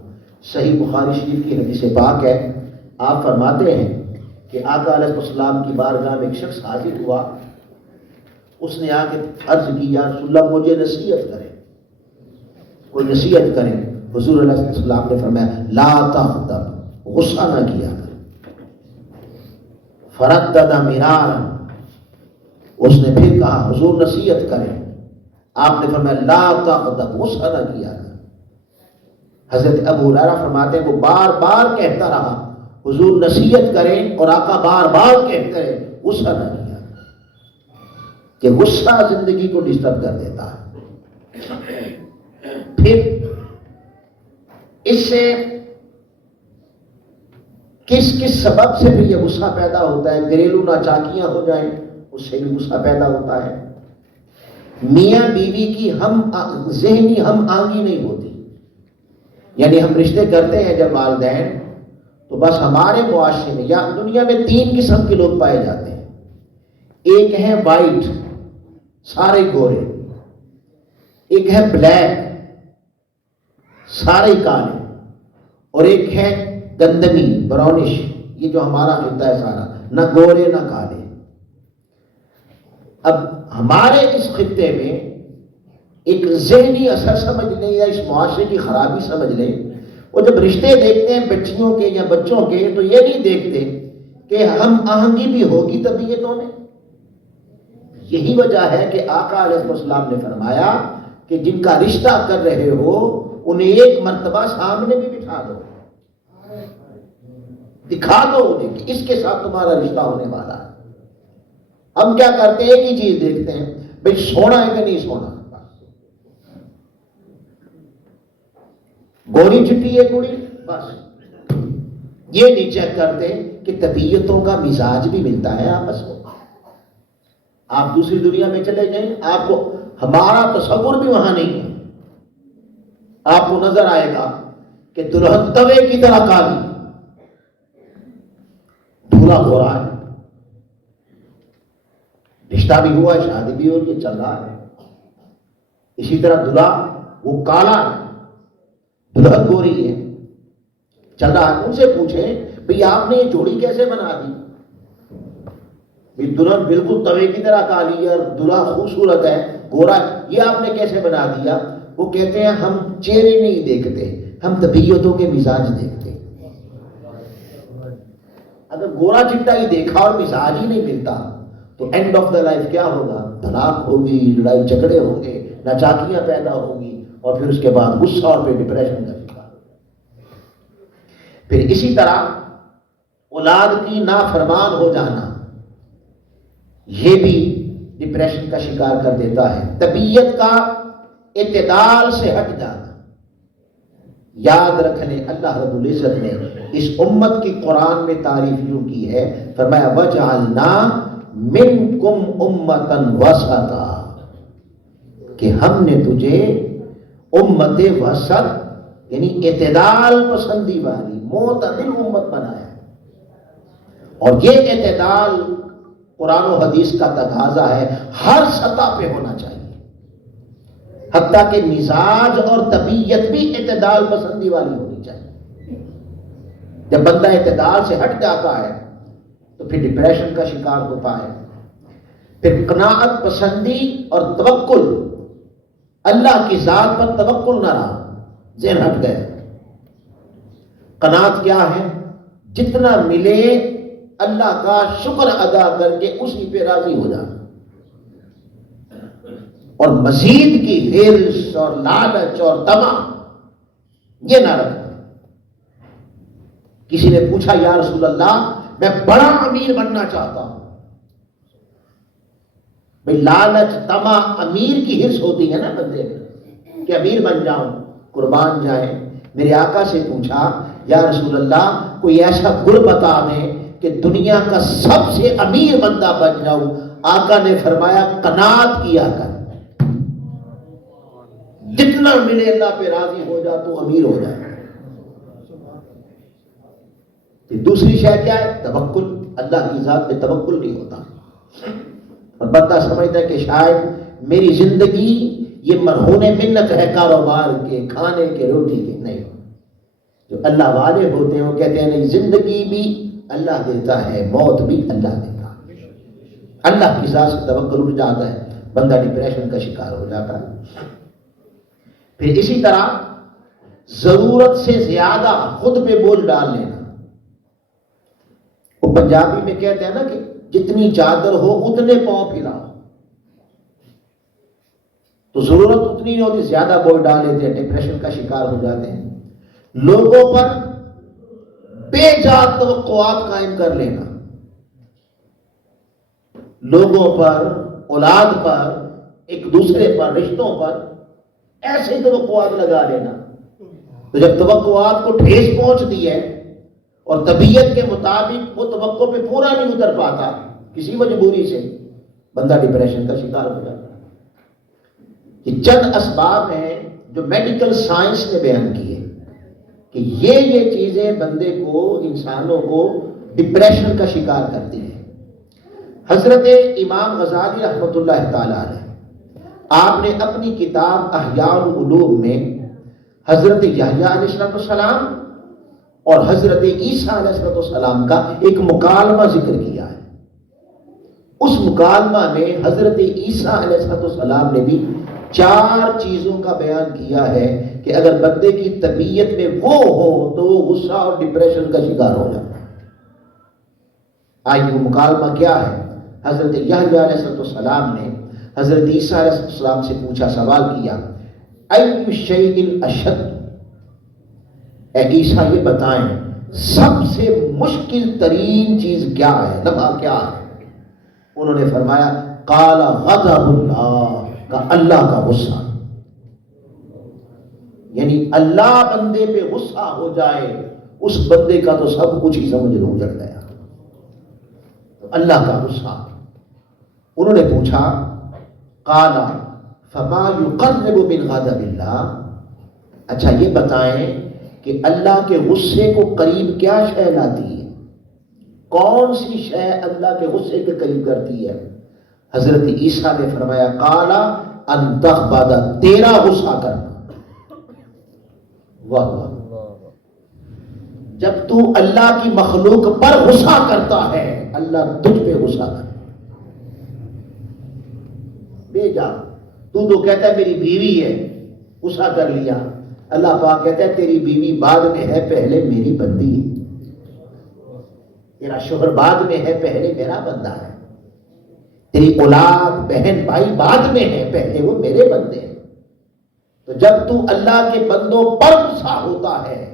صحیح بخاری شریف کی حدیث پاک ہے، آپ فرماتے ہیں کہ آقا علیہ السلام کی بارگاہ میں ایک شخص حاضر ہوا، اس نے آ کے عرض کی یا رسول اللہ مجھے نصیحت کریں، کوئی نصیحت کریں۔ حضور علیہ السلام نے فرمایا لا تغضب، غصہ نہ کیا کر۔ فردد مرارا، اس نے پھر کہا حضور نصیحت کریں، آپ نے فرمایا لا تغضب، غصہ نہ کیا کر۔ حضرت ابو ہریرہ فرماتے ہیں وہ بار بار کہتا رہا حضور نصیحت کریں، اور آقا بار بار کہتے رہے غصہ نہ کیا، کہ غصہ زندگی کو ڈسٹرب کر دیتا ہے۔ پھر اس سے کس سبب سے بھی یہ غصہ پیدا ہوتا ہے؟ گھریلو ناچاکیاں ہو جائیں اس سے بھی غصہ پیدا ہوتا ہے۔ میاں بیوی کی ذہنی ہم آہنگی نہیں ہوتی، یعنی ہم رشتے کرتے ہیں جب والدین، تو بس ہمارے معاشرے میں یا دنیا میں 3 قسم کے لوگ پائے جاتے ہیں۔ ایک ہے وائٹ، سارے گورے، ایک ہے بلیک، سارے کالے، اور ایک ہے گندمی، براؤنش، یہ جو ہمارا خطہ ہے سارا، نہ گورے نہ کالے۔ اب ہمارے اس خطے میں ایک ذہنی اثر سمجھ لیں یا اس معاشرے کی خرابی سمجھ لیں، وہ جب رشتے دیکھتے ہیں بچیوں کے یا بچوں کے تو یہ نہیں دیکھتے کہ ہم آہنگی بھی ہوگی طبیعتوں میں۔ یہی وجہ ہے کہ آقا علیہ السلام نے فرمایا کہ جن کا رشتہ کر رہے ہو انہیں ایک مرتبہ سامنے بھی بٹھا دو، دکھا دو انہیں کہ اس کے ساتھ تمہارا رشتہ ہونے والا ہے۔ ہم کیا کرتے ہیں؟ ایک ہی چیز دیکھتے ہیں، بھئی سونا ہے کہ نہیں سونا، گوری چٹی ہے کڑی، بس یہ نہیں چیک کرتے کہ طبیعتوں کا مزاج بھی ملتا ہے آپس میں۔ آپ دوسری دنیا میں چلے جائیں، آپ کو ہمارا تصور بھی وہاں نہیں ہے، آپ کو نظر آئے گا کہ دلہن توے کی طرح کالی، دولہا ہو رہا ہے، رشتہ بھی ہوا ہے، شادی بھی ہو رہی ہے، چل رہا ہے۔ اسی طرح دلہا وہ کالا ہے، دلہن گوری ہے، چل رہا ہے۔ ان سے پوچھیں بھئی آپ نے یہ جوڑی کیسے بنا دی؟ دلہن بالکل توے کی طرح کالی ہے اور دلہا خوبصورت ہے، گورا ہے، یہ آپ نے کیسے بنا دیا؟ وہ کہتے ہیں ہم چہرے نہیں دیکھتے، ہم طبیعتوں کے مزاج دیکھتے۔ اگر گورا چٹا ہی دیکھا اور مزاج ہی نہیں ملتا تو اینڈ آف دا لائف کیا ہوگا؟ طلاق ہوگی، لڑائی جھگڑے ہوں گے، ناچاکیاں پیدا ہوں گی، اور پھر اس کے بعد غصہ اور پھر ڈپریشن کا شکار۔ پھر اسی طرح اولاد کی نافرمان ہو جانا، یہ بھی ڈپریشن کا شکار کر دیتا ہے۔ طبیعت کا اعتدال سے ہٹ جانا۔ یاد رکھ لیں اللہ رب العزت نے اس امت کی قرآن میں تعریف یوں کی ہے، فرمایا وَجَعَلْنَا مِنْكُمْ أُمَّةً وَسَطًا، کہ ہم نے تجھے امت وسط یعنی اعتدال پسندی والی معتدل امت بنایا، اور یہ اعتدال قرآن و حدیث کا تقاضا ہے، ہر سطح پہ ہونا چاہیے، حتیٰ کہ مزاج اور طبیعت بھی اعتدال پسندی والی ہونی چاہیے۔ جب بندہ اعتدال سے ہٹ جاتا ہے تو پھر ڈپریشن کا شکار ہوتا ہے۔ پھر قناعت پسندی اور توکل، اللہ کی ذات پر توکل نہ رہا، ذہن ہٹ گئے۔ قناعت کیا ہے؟ جتنا ملے اللہ کا شکر ادا کر کے اسی پہ راضی ہو جانا، اور مزید کی حرص اور لالچ اور طمع یہ نہ رکھنا۔ کسی نے پوچھا یا رسول اللہ میں بڑا امیر بننا چاہتا ہوں، بھئی لالچ طمع امیر کی حرص ہوتی ہے نا بندے میں کہ امیر بن جاؤں، قربان جائیں۔ میرے آقا سے پوچھا یا رسول اللہ کوئی ایسا گل بتا دیں کہ دنیا کا سب سے امیر بندہ بن جاؤں۔ آقا نے فرمایا قناعت کیا کر، جتنا ملے اللہ پہ راضی ہو جا تو امیر ہو جائے۔ دوسری شے کیا ہے؟ توکل، اللہ کی ذات پہ توکل نہیں ہوتا۔ اور بندہ سمجھتا ہے کہ شاید میری زندگی یہ مرہون منت ہے کاروبار کے، کھانے کے، روٹی کے. نہیں، جو اللہ والے ہوتے ہیں وہ کہتے ہیں نہیں، زندگی بھی اللہ دیتا ہے، موت بھی اللہ دیتا ہے. اللہ کی ذات سے توکل اٹھ جاتا ہے، بندہ ڈپریشن کا شکار ہو جاتا ہے. پھر اسی طرح ضرورت سے زیادہ خود پہ بوجھ ڈال لینا. وہ پنجابی میں کہتے ہیں نا کہ جتنی چادر ہو اتنے پاؤں پھیلاؤ. تو ضرورت اتنی نہیں ہوتی، زیادہ بوجھ ڈال لیتے ہیں، ڈپریشن کا شکار ہو جاتے ہیں. لوگوں پر بے جا توقعات قائم کر لینا، لوگوں پر، اولاد پر، ایک دوسرے پر، رشتوں پر ایسے توقعات لگا لینا. تو جب توقعات کو ٹھیس پہنچتی ہے اور طبیعت کے مطابق وہ توقع پہ پورا نہیں اتر پاتا کسی مجبوری سے، بندہ ڈپریشن کا شکار ہو جاتا ہے. یہ چند اسباب ہیں جو میڈیکل سائنس نے بیان کیے کہ یہ چیزیں بندے کو، انسانوں کو ڈپریشن کا شکار کرتی ہیں. حضرت امام غزالی رحمۃ اللہ تعالی علیہ، آپ نے اپنی کتاب احیاء العلوم میں حضرت یحییٰ علیہ السلام اور حضرت عیسیٰ علیہ السلام کا ایک مکالمہ ذکر کیا ہے. اس مکالمہ میں حضرت عیسیٰ علیہ السلام نے بھی 4 چیزوں کا بیان کیا ہے کہ اگر بندے کی طبیعت میں وہ ہو تو وہ غصہ اور ڈپریشن کا شکار ہو جاتا ہے. آئیے وہ مکالمہ کیا ہے. حضرت یحییٰ علیہ السلام نے حضرت عیسیٰ علیہ السلام سے پوچھا، سوال کیا، ای شیء اشد، اے عیسیٰ یہ بتائیں سب سے مشکل ترین چیز کیا ہے، لمحہ کیا ہے؟ انہوں نے فرمایا قال غضب اللہ، کا اللہ کا غصہ. یعنی اللہ بندے پہ غصہ ہو جائے، اس بندے کا تو سب کچھ ہی سمجھ لو اجڑ گیا. تو اللہ کا غصہ. انہوں نے پوچھا قال فما يقرب من غضب اللہ، اچھا یہ بتائیں کہ اللہ کے غصے کو قریب کیا شے لاتی ہے، کون سی شے اللہ کے غصے کے قریب کرتی ہے؟ حضرت عیسیٰ نے فرمایا قال ان تغضب، تیرا غصہ کرنا. واہ واہ، جب تو اللہ کی مخلوق پر غصہ کرتا ہے اللہ تجھ پہ غصہ کرتا. بے جا تو کہتا ہے میری بیوی ہے، غصہ کر لیا. اللہ پاک کہتا ہے تیری بیوی بعد میں ہے، پہلے میری بندی ہے. تیرا شوہر بعد میں ہے، پہلے میرا بندہ ہے. تیری اولاد، بہن، بھائی بعد میں ہے، پہلے وہ میرے بندے ہیں. تو جب تو اللہ کے بندوں پر غصہ ہوتا ہے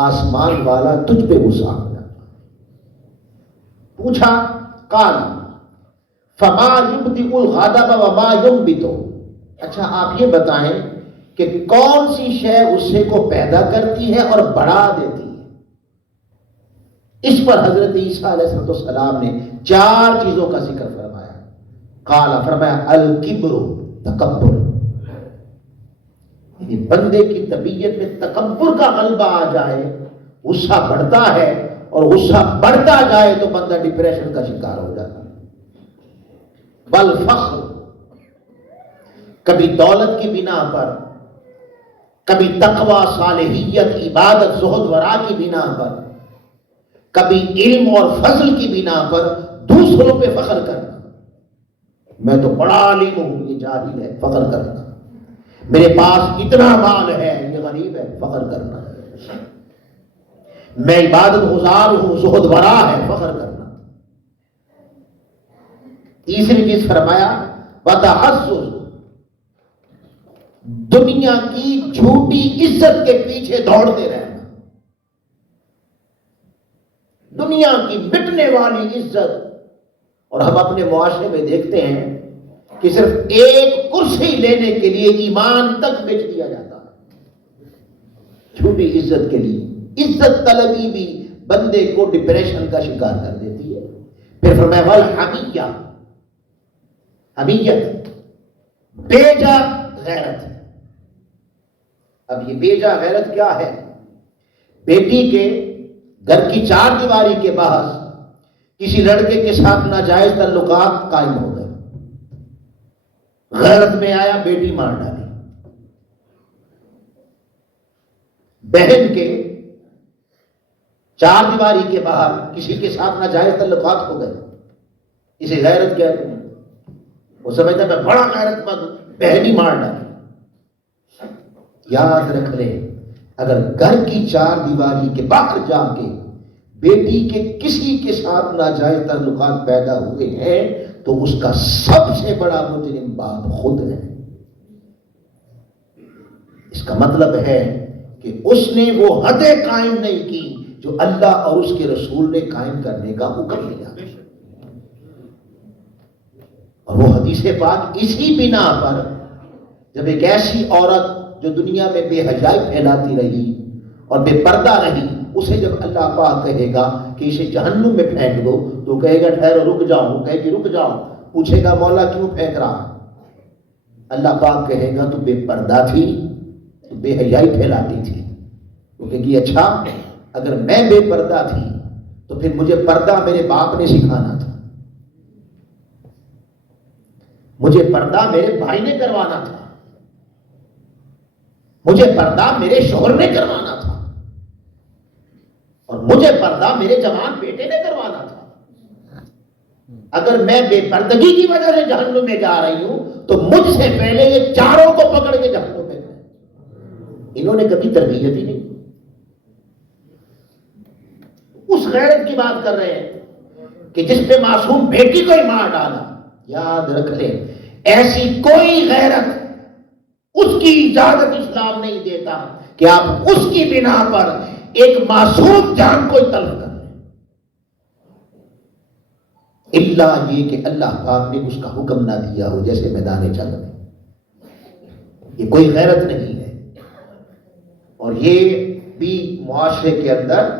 آسمان والا تجھ پہ غصہ ہو جاتا ہے. پوچھا قال فما یبدئ الغضب وما ينبت، اچھا آپ یہ بتائیں کہ کون سی شے غصے کو پیدا کرتی ہے اور بڑھا دیتی ہے؟ اس پر حضرت عیسیٰ علیہ السلام نے 4 چیزوں کا ذکر فرمایا. قال فرمایا الکبر، تکبر. یعنی بندے کی طبیعت میں تکبر کا غلبہ آ جائے، غصہ بڑھتا ہے، اور غصہ بڑھتا جائے تو بندہ ڈپریشن کا شکار ہو جاتا ہے. بل فخر، کبھی دولت کی بنا پر، کبھی تقوی، صالحیت، عبادت، زہد، ورع کی بنا پر، کبھی علم اور فضل کی بنا پر دوسروں پہ فخر کرنا. میں تو بڑا عالم ہوں، یہ جاہل ہے، فخر کرنا. میرے پاس اتنا مال ہے، یہ غریب ہے، فخر کرنا. میں عبادت گزار ہوں، زہد ورع ہے، فخر کرنا. تیسری چیز فرمایا وتعزز، دنیا کی جھوٹی عزت کے پیچھے دوڑتے رہنا. دنیا کی مٹنے والی عزت. اور ہم اپنے معاشرے میں دیکھتے ہیں کہ صرف ایک کرسی لینے کے لیے ایمان تک بیچ دیا جاتا ہے، جھوٹی عزت کے لیے. عزت طلبی بھی بندے کو ڈپریشن کا شکار کر دیتی ہے. پھر فرمایا والحمیہ، حمیت، بیجا غیرت. اب یہ بیجا غیرت کیا ہے؟ بیٹی کے گھر کی 4 دیواری کے باہر کسی لڑکے کے ساتھ ناجائز تعلقات قائم ہو گئے، غیرت میں آیا، بیٹی مار ڈالی، بہن کے چار دیواری کے باہر کسی کے ساتھ ناجائز تعلقات ہو گئے، اسے غیرت کیا؟ وہ سمجھتا میں بڑا غیرت مند، بہن ہی مار ڈالی۔ یاد رکھ لے، اگر گھر کی چار دیواری کے باہر جا کے بیٹی کے کسی کے ساتھ ناجائز تعلقات پیدا ہوئے ہیں تو اس کا سب سے بڑا مجرم باپ خود ہے۔ اس کا مطلب ہے کہ اس نے وہ حدیں قائم نہیں کی جو اللہ اور اس کے رسول نے قائم کرنے کا حکم دیا۔ اور وہ حدیث پاک اسی بنا پر جب ایک ایسی عورت جو دنیا میں بے حیائی پھیلاتی رہی اور بے پردہ رہی، اسے جب اللہ پاک کہے گا کہ اسے جہنم میں پھینک دو تو کہے گا ٹھہرو، رک جاؤ، وہ کہے کہ رک جاؤ، پوچھے گا مولا کیوں پھینک رہا؟ اللہ پاک کہے گا تو بے پردہ تھی، تو بے حیائی پھیلاتی تھی۔ وہ کہے گی اچھا، اگر میں بے پردہ تھی تو پھر مجھے پردہ میرے باپ نے سکھانا تھا، مجھے پردہ میرے بھائی نے کروانا تھا، مجھے پردہ میرے شوہر نے کروانا تھا، اور مجھے پردہ میرے جوان بیٹے نے کروانا تھا۔ اگر میں بے پردگی کی وجہ سے جہنم میں جا رہی ہوں تو مجھ سے پہلے یہ چاروں کو پکڑ کے جہنم میں گئے۔ انہوں نے کبھی تربیت ہی نہیں۔ اس غیرت کی بات کر رہے ہیں کہ جس پہ معصوم بیٹی کو ہی مار ڈالا۔ یاد رکھ لیں، ایسی کوئی غیرت، اس کی اجازت اسلام نہیں دیتا کہ آپ اس کی بنا پر ایک معصوم جان کو تلف کر لیں، الا یہ کہ اللہ پاک نے اس کا حکم نہ دیا ہو، جیسے میدان جنگ میں۔ یہ کوئی غیرت نہیں ہے۔ اور یہ بھی معاشرے کے اندر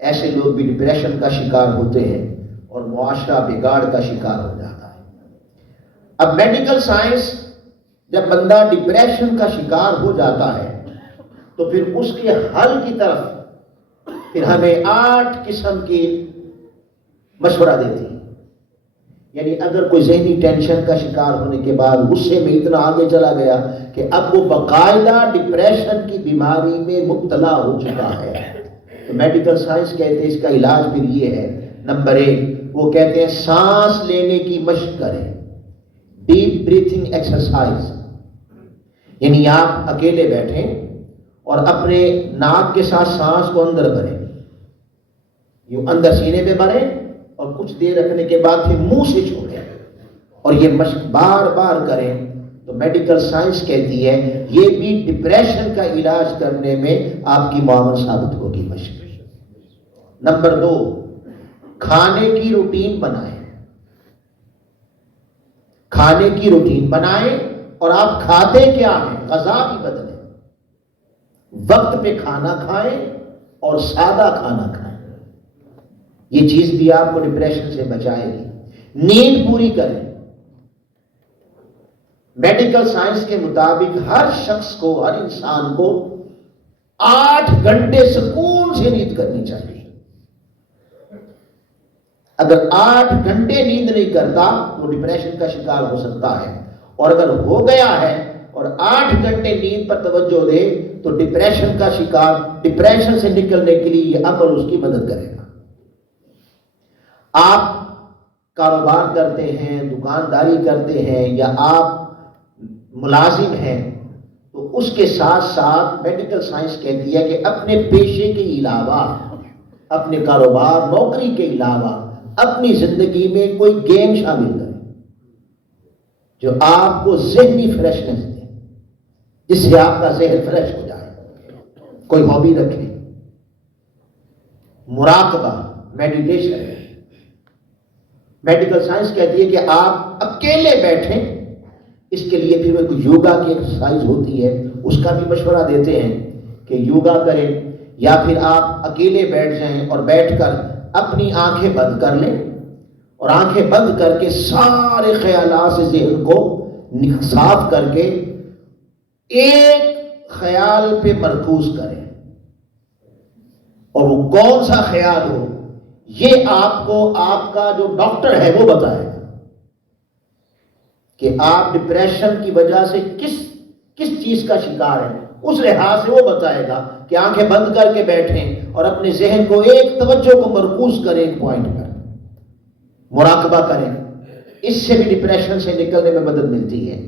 ایسے لوگ بھی ڈپریشن کا شکار ہوتے ہیں اور معاشرہ بگاڑ کا شکار ہو جاتا ہے۔ اب میڈیکل سائنس جب بندہ ڈپریشن کا شکار ہو جاتا ہے تو پھر اس کے حل کی طرف پھر ہمیں 8 قسم کی مشورہ دیتی ہے۔ یعنی اگر کوئی ذہنی ٹینشن کا شکار ہونے کے بعد غصے میں اتنا آگے چلا گیا کہ اب وہ باقاعدہ ڈپریشن کی بیماری میں مبتلا ہو چکا ہے تو میڈیکل سائنس کہتے ہیں اس کا علاج پھر یہ ہے، نمبر 1 وہ کہتے ہیں سانس لینے کی مشق کریں، ڈیپ بریتھنگ ایکسرسائز۔ یعنی آپ اکیلے بیٹھیں اور اپنے ناک کے ساتھ سانس کو اندر بھریں، یوں اندر سینے میں بھریں اور کچھ دیر رکھنے کے بعد پھر منہ سے چھوڑیں، اور یہ مشق بار بار کریں تو میڈیکل سائنس کہتی ہے یہ بھی ڈپریشن کا علاج کرنے میں آپ کی معاون ثابت ہوگی مشق۔ نمبر 2 کھانے کی روٹین بنائیں، کھانے کی روٹین بنائیں اور آپ کھاتے کیا ہیں، غذا بھی بدلیں، وقت پہ کھانا کھائیں اور سادہ کھانا کھائیں، یہ چیز بھی آپ کو ڈپریشن سے بچائے گی۔ نیند پوری کریں، میڈیکل سائنس کے مطابق ہر شخص کو، ہر انسان کو 8 گھنٹے سکون سے نیند کرنی چاہیے۔ اگر 8 گھنٹے نیند نہیں کرتا تو ڈپریشن کا شکار ہو سکتا ہے، اور اگر ہو گیا ہے اور 8 گھنٹے نیند پر توجہ دے تو ڈپریشن کا شکار، ڈپریشن سے نکلنے کے لیے یہ عمل اس کی مدد کرے گا۔ آپ کاروبار کرتے ہیں، دکانداری کرتے ہیں، یا آپ ملازم ہیں تو اس کے ساتھ ساتھ میڈیکل سائنس کہتی ہے کہ اپنے پیشے کے علاوہ، اپنے کاروبار نوکری کے علاوہ اپنی زندگی میں کوئی گیم شامل کریں جو آپ کو ذہنی فریشنس دے، جس سے آپ کا ذہن فریش ہو جائے۔ کوئی ہابی رکھیں، مراقبہ، میڈیٹیشن۔ میڈیکل سائنس کہتی ہے کہ آپ اکیلے بیٹھیں، اس کے لیے پھر کوئی یوگا کی ایکسرسائز ہوتی ہے، اس کا بھی مشورہ دیتے ہیں کہ یوگا کریں، یا پھر آپ اکیلے بیٹھ جائیں اور بیٹھ کر اپنی آنکھیں بند کر لیں اور آنکھیں بند کر کے سارے خیالات سے ذہن کو صاف کر کے ایک خیال پہ مرکوز کریں، اور وہ کون سا خیال ہو یہ آپ کو آپ کا جو ڈاکٹر ہے وہ بتائے گا کہ آپ ڈپریشن کی وجہ سے کس چیز کا شکار ہیں، اس لحاظ سے وہ بتائے گا کہ آنکھیں بند کر کے بیٹھیں اور اپنے ذہن کو ایک توجہ کو مرکوز کریں، ایک پوائنٹ پر مراقبہ کریں، اس سے بھی ڈپریشن سے نکلنے میں مدد ملتی ہے۔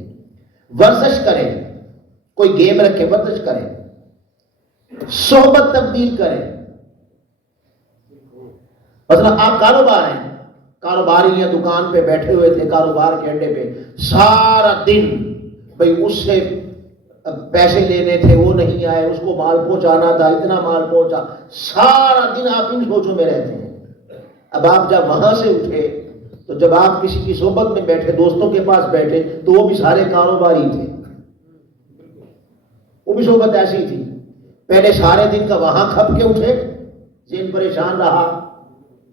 ورزش کریں، کوئی گیم رکھے ورزش کریں، صحبت تبدیل کریں۔ مطلب آپ کاروبار ہیں، کاروباری یا دکان پہ بیٹھے ہوئے تھے کاروبار کے اڈے پہ، سارا دن بھئی اس سے پیسے لینے تھے وہ نہیں آئے، اس کو مال پہنچانا تھا اتنا مال پہنچا، سارا دن آپ ان سوچوں میں رہتے ہیں۔ اب آپ جب وہاں سے اٹھے تو جب آپ کسی کی صحبت میں بیٹھے، دوستوں کے پاس بیٹھے، تو وہ بھی سارے کاروباری تھے، وہ بھی صحبت ایسی تھی۔ پہلے سارے دن کا وہاں کھپ کے اٹھے، ذہن پریشان رہا،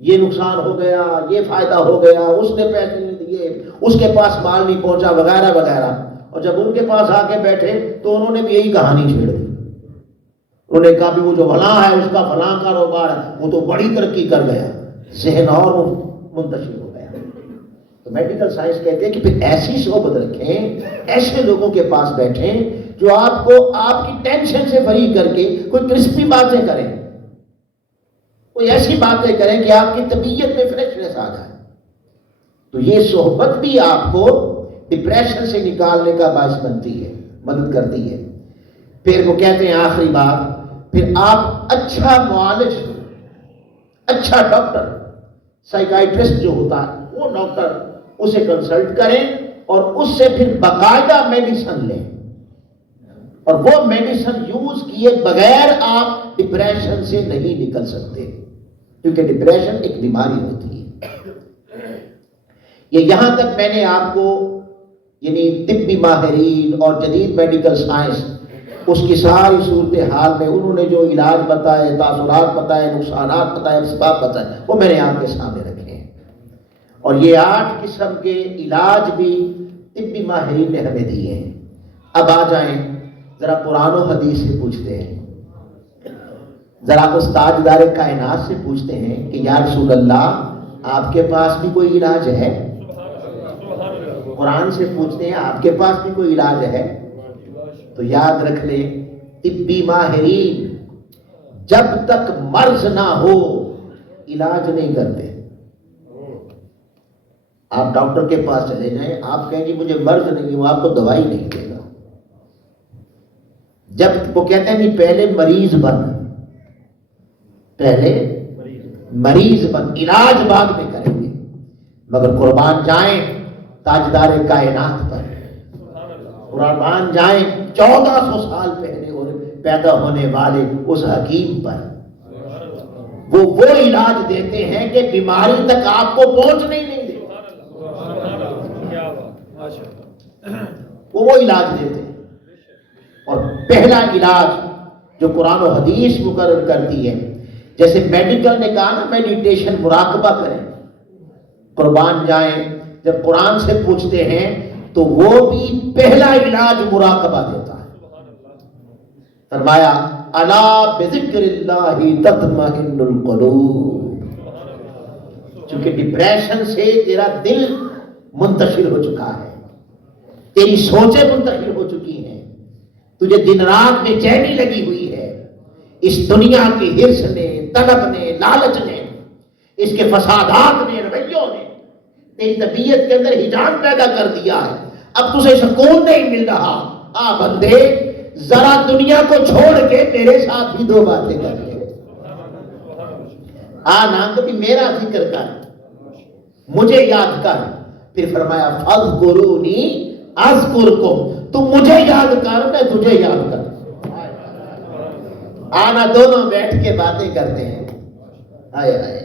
یہ نقصان ہو گیا، یہ فائدہ ہو گیا، اس نے پیسے نہیں دیے، اس کے پاس مال نہیں پہنچا، وغیرہ وغیرہ۔ اور جب ان کے پاس آ کے بیٹھے تو انہوں نے بھی یہی کہانی چھیڑ دی۔ انہوں نے کہا بھی وہ جو فلاں ہے اس کا فلاں کاروبار ہے، وہ تو بڑی ترقی کر گیا، ذہن اور منتشر ہو گیا۔ تو میڈیکل سائنس کہتے ہیں کہ پھر ایسی صحبت رکھیں، ایسے لوگوں کے پاس بیٹھیں جو آپ کو آپ کی ٹینشن سے فری کر کے کوئی کرسپی باتیں کریں، کوئی ایسی باتیں کریں کہ آپ کی طبیعت میں فریشنس آ جائے۔ تو یہ صحبت بھی آپ کو ڈپریشن سے نکالنے کا باعث بنتی ہے، مدد کرتی ہے۔ پھر وہ کہتے ہیں آخری بات، پھر آپ اچھا معالج، اچھا ڈاکٹر، سائیکائٹرسٹ جو ہوتا ہے وہ ڈاکٹر، اسے کنسلٹ کریں اور اس سے پھر باقاعدہ میڈیسن لیں، اور وہ میڈیسن یوز کیے بغیر آپ ڈپریشن سے نہیں نکل سکتے، کیونکہ ڈپریشن ایک بیماری ہوتی ہے۔ یہ یہاں تک میں نے آپ کو یعنی طبی ماہرین اور جدید میڈیکل سائنس اس کی ساری صورتحال میں انہوں نے جو علاج بتائے، تاثرات بتائے، نقصانات بتائے، اسباب بتائے، وہ میں نے آپ کے سامنے رکھے ہیں۔ اور یہ 8 قسم کے علاج بھی طبی ماہرین نے ہمیں دیے ہیں۔ اب آ جائیں ذرا قرآن و حدیث سے پوچھتے ہیں، ذرا اس تاجدار کائنات سے پوچھتے ہیں کہ یا رسول اللہ آپ کے پاس بھی کوئی علاج ہے؟ قرآن سے پوچھتے ہیں آپ کے پاس بھی کوئی علاج ہے؟ تو یاد رکھ لیں، طبی ماہرین جب تک مرض نہ ہو علاج نہیں کرتے۔ آپ ڈاکٹر کے پاس چلے جائیں، آپ کہیں گے مجھے مرض نہیں، وہ آپ کو دوائی نہیں دے گا۔ جب وہ کہتے ہیں کہ پہلے مریض بن، پہلے مریض بن، علاج بعد میں کریں گے۔ مگر قربان جائیں تاجدار کائنات پر، قربان جائیں 1400 سال پہلے پیدا ہونے والے اس حکیم پر، وہ علاج دیتے ہیں کہ بیماری تک آپ کو پہنچنے ہی نہیں دیتے، وہ علاج دیتے ہیں۔ اور پہلا علاج جو قرآن و حدیث مقرر کرتی ہے، جیسے میڈیکل نے کہا نا میڈیٹیشن، مراقبہ کریں، قربان جائیں جب قرآن سے پوچھتے ہیں تو وہ بھی پہلا علاج مراقبہ دیتا ہے۔ فرمایا الا بذکر اللہ تطمئن القلوب، چونکہ ڈپریشن سے تیرا دل منتشر ہو چکا ہے، تیری سوچیں منتشر ہو چکی ہیں، تجھے دن رات بے چینی لگی ہوئی ہے، اس دنیا کی حرص نے، طلب نے، لالچ نے، اس کے فسادات نے، رویوں نے تیری طبیعت کے اندر ہجان پیدا کر دیا ہے، اب تجھے سکون نہیں مل رہا۔ آ بندے ذرا دنیا کو چھوڑ کے میرے ساتھ بھی 2 باتیں کر لے، نہ کبھی میرا ذکر کر، مجھے یاد کر۔ پھر فرمایا فاذکرونی اذکرکم، تم مجھے یاد کر میں تجھے یاد کر۔ آنا دونوں بیٹھ کے باتیں کرتے ہیں، آئے آئے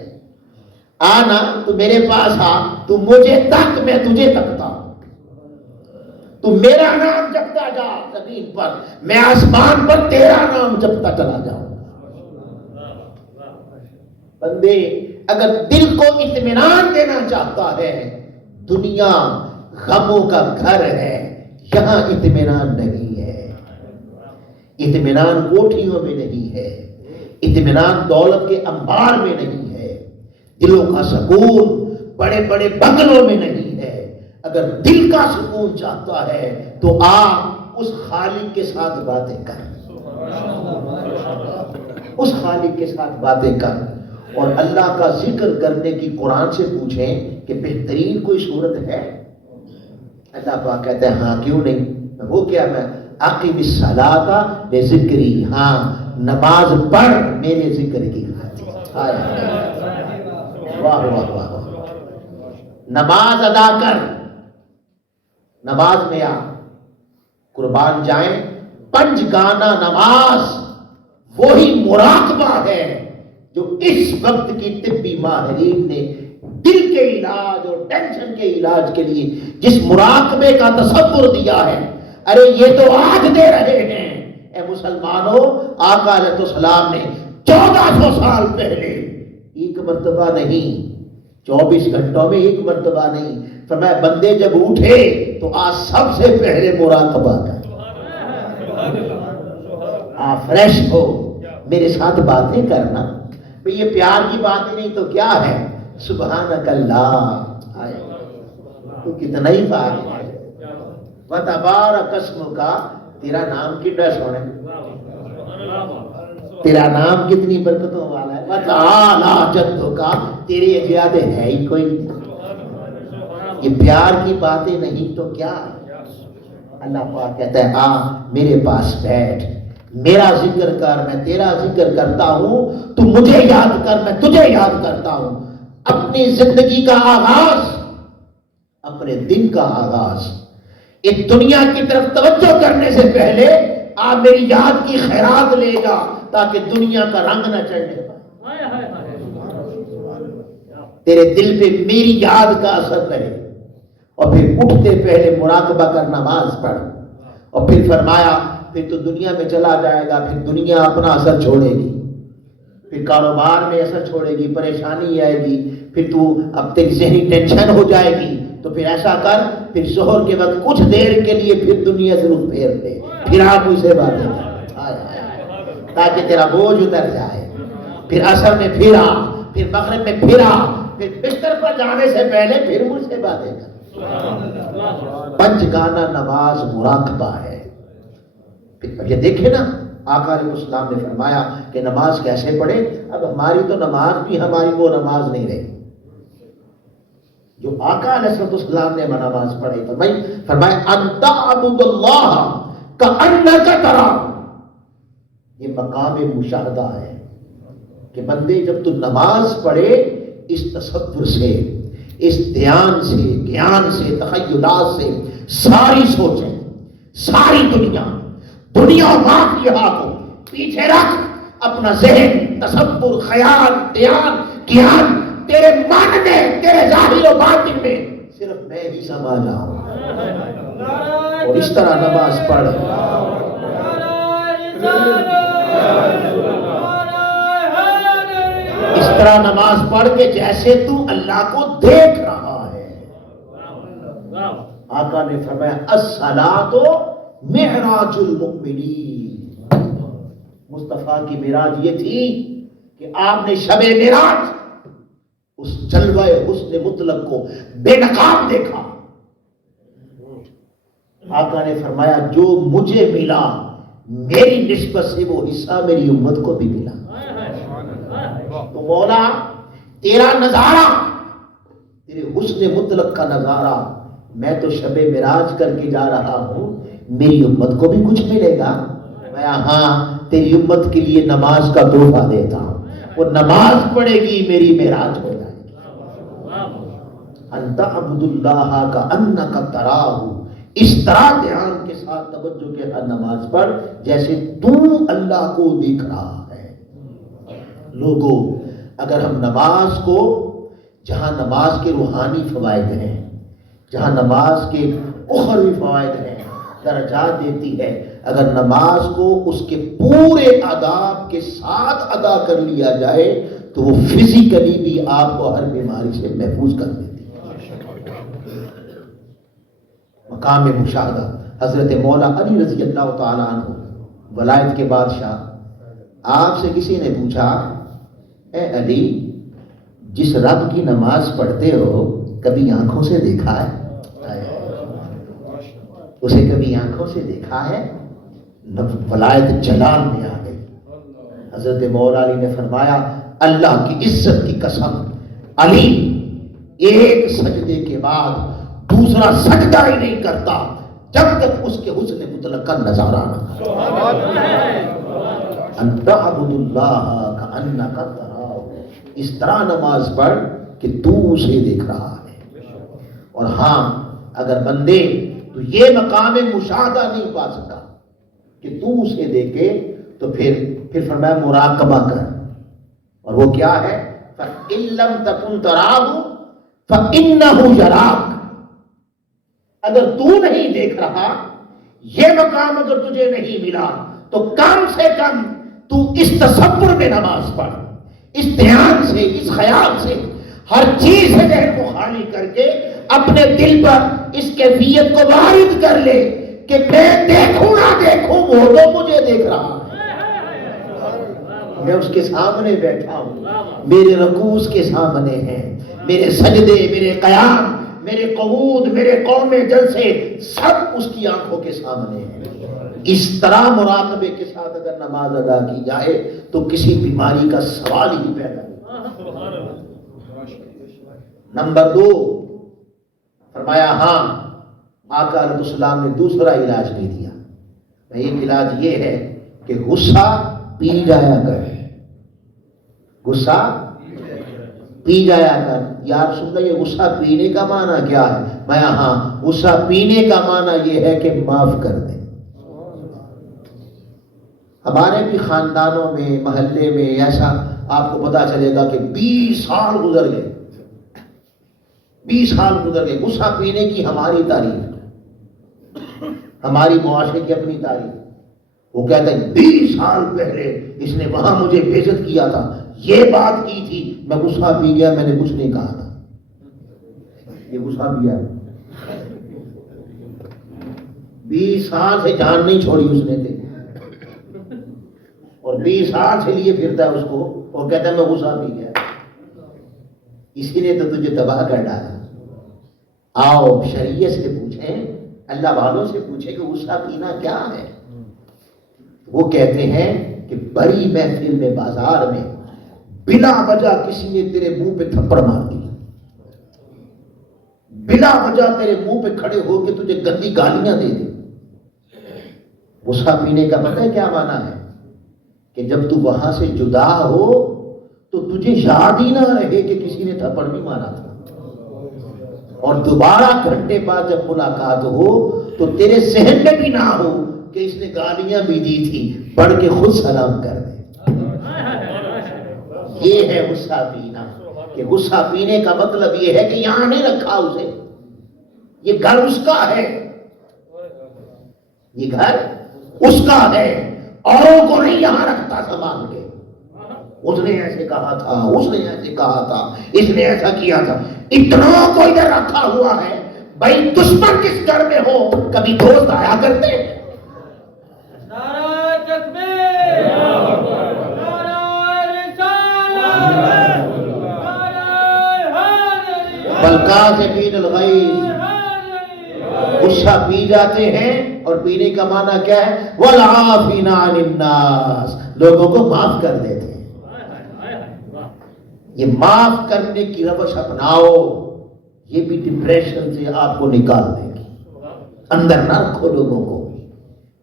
آنا تو میرے پاس آ، تو مجھے تک میں تجھے تکتا ہوں، تو میرا نام جپتا جا زمین پر، میں آسمان پر تیرا نام جپتا چلا جاؤں۔ بندے اگر دل کو اطمینان دینا چاہتا ہے، دنیا غموں کا گھر ہے، یہاں اطمینان نہیں ہے، اطمینان کوٹھیوں میں نہیں ہے، اطمینان دولت کے انبار میں نہیں ہے، دلوں کا سکون بڑے بڑے بنگلوں میں نہیں ہے۔ اگر دل کا سکون چاہتا ہے تو آ اس خالق کے ساتھ باتیں کر، اس خالق کے ساتھ باتیں کر. اور اللہ کا ذکر کرنے کی قرآن سے پوچھیں کہ بہترین کوئی صورت ہے؟ اللہ پاک کہتے ہیں ہاں کیوں نہیں. وہ کیا؟ میں اقیم الصلاۃ لذکری، ہاں نماز پڑھ میرے ذکر کی خاطر. واہ واہ واہ واہ. نماز ادا کر، نماز میں آ، قربان جائیں. پنج گانا نماز وہی مراقبہ ہے جو اس وقت کی طبی ماہرین نے دل کے علاج اور ٹینشن کے علاج کے لیے جس مراقبے کا تصور دیا ہے. ارے یہ تو آج دے رہے ہیں اے مسلمانوں. آقا علیہ السلام نے 1400 سال پہلے ایک مرتبہ نہیں، 24 گھنٹوں میں ایک مرتبہ نہیں فرمایا بندے جب اٹھے تو آج سب سے پہلے مراقبہ کر، فریش ہو میرے ساتھ باتیں کرنا. یہ پیار کی بات نہیں تو کیا ہے؟ سبحانک اللہ، تو کتنا ہی پاک ہے. وتبارک اسمک، تیرا نام کتنا سونا ہے، تیرا نام کتنی برکتوں والا ہے. وتعالی جدک، تیری زیادہ ہے ہی کوئی نہیں. یہ پیار کی باتیں نہیں تو کیا ہے؟ اللہ پاک کہتا ہے آ میرے پاس بیٹھ، میرا ذکر کر، میں تیرا ذکر کرتا ہوں، تو مجھے یاد کر، میں تجھے یاد کرتا ہوں. اپنی زندگی کا آغاز، اپنے دن کا آغاز اس دنیا کی طرف توجہ کرنے سے پہلے آپ میری یاد کی خیرات لے جا تاکہ دنیا کا رنگ نہ چڑھے. تیرے دل پہ میری یاد کا اثر رہے. اور پھر اٹھتے پہلے مراقبہ کر، نماز پڑھ. اور پھر فرمایا پھر تو دنیا میں چلا جائے گا، پھر دنیا اپنا اثر چھوڑے گی، پھر کاروبار میں اثر چھوڑے گی، پریشانی آئے گی، پھر تو اب تیری ذہنی ٹینشن ہو جائے گی. تو پھر ایسا کر، پھر ظہر کے وقت کچھ دیر کے لیے پھر دنیا سے رخ پھیر دے، پھر آپ مجھ سے باتیں کر تاکہ تیرا بوجھ اتر جائے. پھر عصر میں پھر آ، پھر مغرب میں پھر آ، پھر بستر پر جانے سے پہلے پھر مجھ سے باتیں کر. پنج گانا نماز مراقبہ ہے. یہ دیکھیں نا آقا علیہ السلام نے فرمایا کہ نماز کیسے پڑھے. اب ہماری تو نماز بھی ہماری وہ نماز نہیں رہی جو آقا علیہ السلام نے نماز پڑھی. فرمایا ان تعبد اللہ کأنک تراہ. یہ مقام مشاہدہ ہے کہ بندے جب تو نماز پڑھے اس تصور سے، اس دھیان سے، گیان سے، تخیلات سے ساری سوچیں، ساری دنیا اور واقعہ کو پیچھے رکھ. اپنا ذہن، تصور، خیال، دھیان، گیان تیرے من میں، تیرے ظاہر و باطن میں صرف میں ہی سما جاؤں. اور اس طرح نماز پڑھ. اس طرح نماز پڑھ کے جیسے تو اللہ کو دیکھ رہا ہے. آقا نے فرمایا الصلاۃ معراج المؤمنین. مصطفیٰ کی معراج یہ تھی کہ آپ نے شب معراج اس جلوہ حسن مطلق کو بے نقاب دیکھا. آقا نے فرمایا جو مجھے ملا میری نسبت سے وہ حصہ میری امت کو بھی ملا. تو مولا تیرا نظارہ، تیرے حسن مطلق کا نظارہ، میں تو شب معراج کر کے جا رہا ہوں، میری امت کو بھی کچھ ملے گا. میں ہاں تیری امت کے لیے نماز کا تحفہ دیتا ہوں، وہ نماز پڑھے گی میری معراج ہو جائے گی. انت عبد اللہ کا انک تراہ. اس طرح دھیان کے ساتھ توجہ کے ساتھ نماز پڑھ جیسے تو اللہ کو دیکھ رہا ہے. لوگوں اگر ہم نماز کو، جہاں نماز کے روحانی فوائد ہیں، جہاں نماز کے اخروی فوائد ہیں، درجات دیتی ہے، اگر نماز کو اس کے پورے آداب کے ساتھ ادا کر لیا جائے تو وہ فزیکلی بھی آپ کو ہر بیماری سے محفوظ کر دیتی ہے. مقام مشاہدہ. حضرت مولا علی رضی اللہ تعالیٰ عنہ ولایت کے بادشاہ، آپ سے کسی نے پوچھا اے علی جس رب کی نماز پڑھتے ہو کبھی آنکھوں سے دیکھا ہے؟ اسے کبھی آنکھوں سے دیکھا ہے؟ ولایت جلال میں آ گئی۔ حضرت مولا علی نے فرمایا اللہ کی عزت کی قسم، علی ایک سجدے کے بعد دوسرا سجدہ ہی نہیں کرتا جب تک اس کے حسن مطلقہ نظارہ نہ ان تعبد اللہ کأنک تراہ، اس طرح نماز پڑھ کہ تو اسے دیکھ رہا ہے۔ اور ہاں اگر بندے تو یہ مقام مشاہدہ نہیں پا سکا کہ تو اسے دیکھے تو پھر فرمایا مراقبہ کر، اور وہ کیا ہے؟ فَإِن لَّمْ تَكُن تَرَاهُ فَإِنَّهُ يَرَاكَ، اگر تو نہیں دیکھ رہا، یہ مقام اگر تجھے نہیں ملا تو کم سے کم تو اس تصور میں نماز پڑھ، اس دھیان سے، اس خیال سے، ہر چیز سے ذہن کو خالی کر کے اپنے دل پر اس کیفیت کو وارد کر لے کہ میں دیکھوں نہ دیکھوں وہ تو مجھے دیکھ رہا ہے، میں اس کے سامنے بیٹھا ہوں، میرے رکوع اس کے سامنے ہیں، میرے سجدے، میرے قیام، میرے قعود، میرے قوم جلسے سب اس کی آنکھوں کے سامنے ہیں۔ اس طرح مراقبے کے ساتھ اگر نماز ادا کی جائے تو کسی بیماری کا سوال ہی پیدا نہیں۔ نمبر 2 فرمایا ہاں آقا علیہ السلام نے دوسرا علاج بھی دیا، ایک علاج یہ ہے کہ غصہ پی جایا کر، غصہ پی جایا کر۔ یا آپ سن لیں غصہ پینے کا معنی کیا ہے؟ میں ہاں غصہ پینے کا معنی یہ ہے کہ معاف کر دیں۔ ہمارے بھی خاندانوں میں، محلے میں ایسا آپ کو پتا چلے گا کہ 20 سال گزر گئے، 20 سال گزر گئے، غصہ پینے کی ہماری تعریف، ہماری معاشرے کی اپنی تعریف۔ وہ کہتے ہیں 20 سال پہلے اس نے وہاں مجھے بے عزت کیا تھا، یہ بات کی تھی، میں غصہ پی گیا، میں نے کچھ نہیں کہا تھا، یہ غصہ پیا۔ 20 سال سے جان نہیں چھوڑی اس نے تھی، اور 20 سال سے لیے پھرتا ہے اس کو اور کہتا ہے میں غصہ پی گیا، اسی نے تو تجھے تباہ کر ڈالا۔ آؤ شریعت سے پوچھیں، اللہ والوں سے پوچھیں کہ غصہ پینا کیا ہے۔ وہ کہتے ہیں کہ بڑی محفل میں، بازار میں بلا وجہ کسی نے تیرے منہ پہ تھپڑ مار دیا، بلا وجہ تیرے منہ پہ کھڑے ہو کے تجھے گندی گالیاں دے دی۔ غصہ پینے کا پتہ ہے کیا معنی ہے؟ کہ جب تو وہاں سے جدا ہو تو تجھے یاد ہی نہ رہے کہ کسی نے تھپڑ بھی مارا تھا، اور دوبارہ گھنٹے بعد جب ملاقات ہو تو تیرے ذہن میں بھی نہ ہو کہ اس نے گالیاں بھی دی تھی، پڑھ کے خود سلام کر دے۔ یہ ہے غصہ پینا، کہ غصہ پینے کا مطلب یہ ہے کہ یہاں نہیں رکھا اسے، یہ گھر اس کا ہے، یہ گھر اس کا ہے، اوروں کو نہیں یہاں رکھتا سنبھال کے۔ اس نے ایسے کہا تھا، اس نے ایسے کہا تھا، اس نے ایسا کیا تھا، اتنا کو ادھر رکھا ہوا ہے۔ بھائی دشمن کس گھر میں ہو کبھی دوست آیا کرتے؟ نعرہ تکبیر، نعرہ رسالت، والکاظمین الغیظ۔ غصہ پی جاتے ہیں، اور پینے کا معنی کیا ہے؟ والعافین عن الناس، لوگوں کو معاف کر دیتے ہیں۔ یہ معاف کرنے کی روش اپناؤ، یہ بھی ڈپریشن سے آپ کو نکال دے گی، اندر نہ رکھو لوگوں کو۔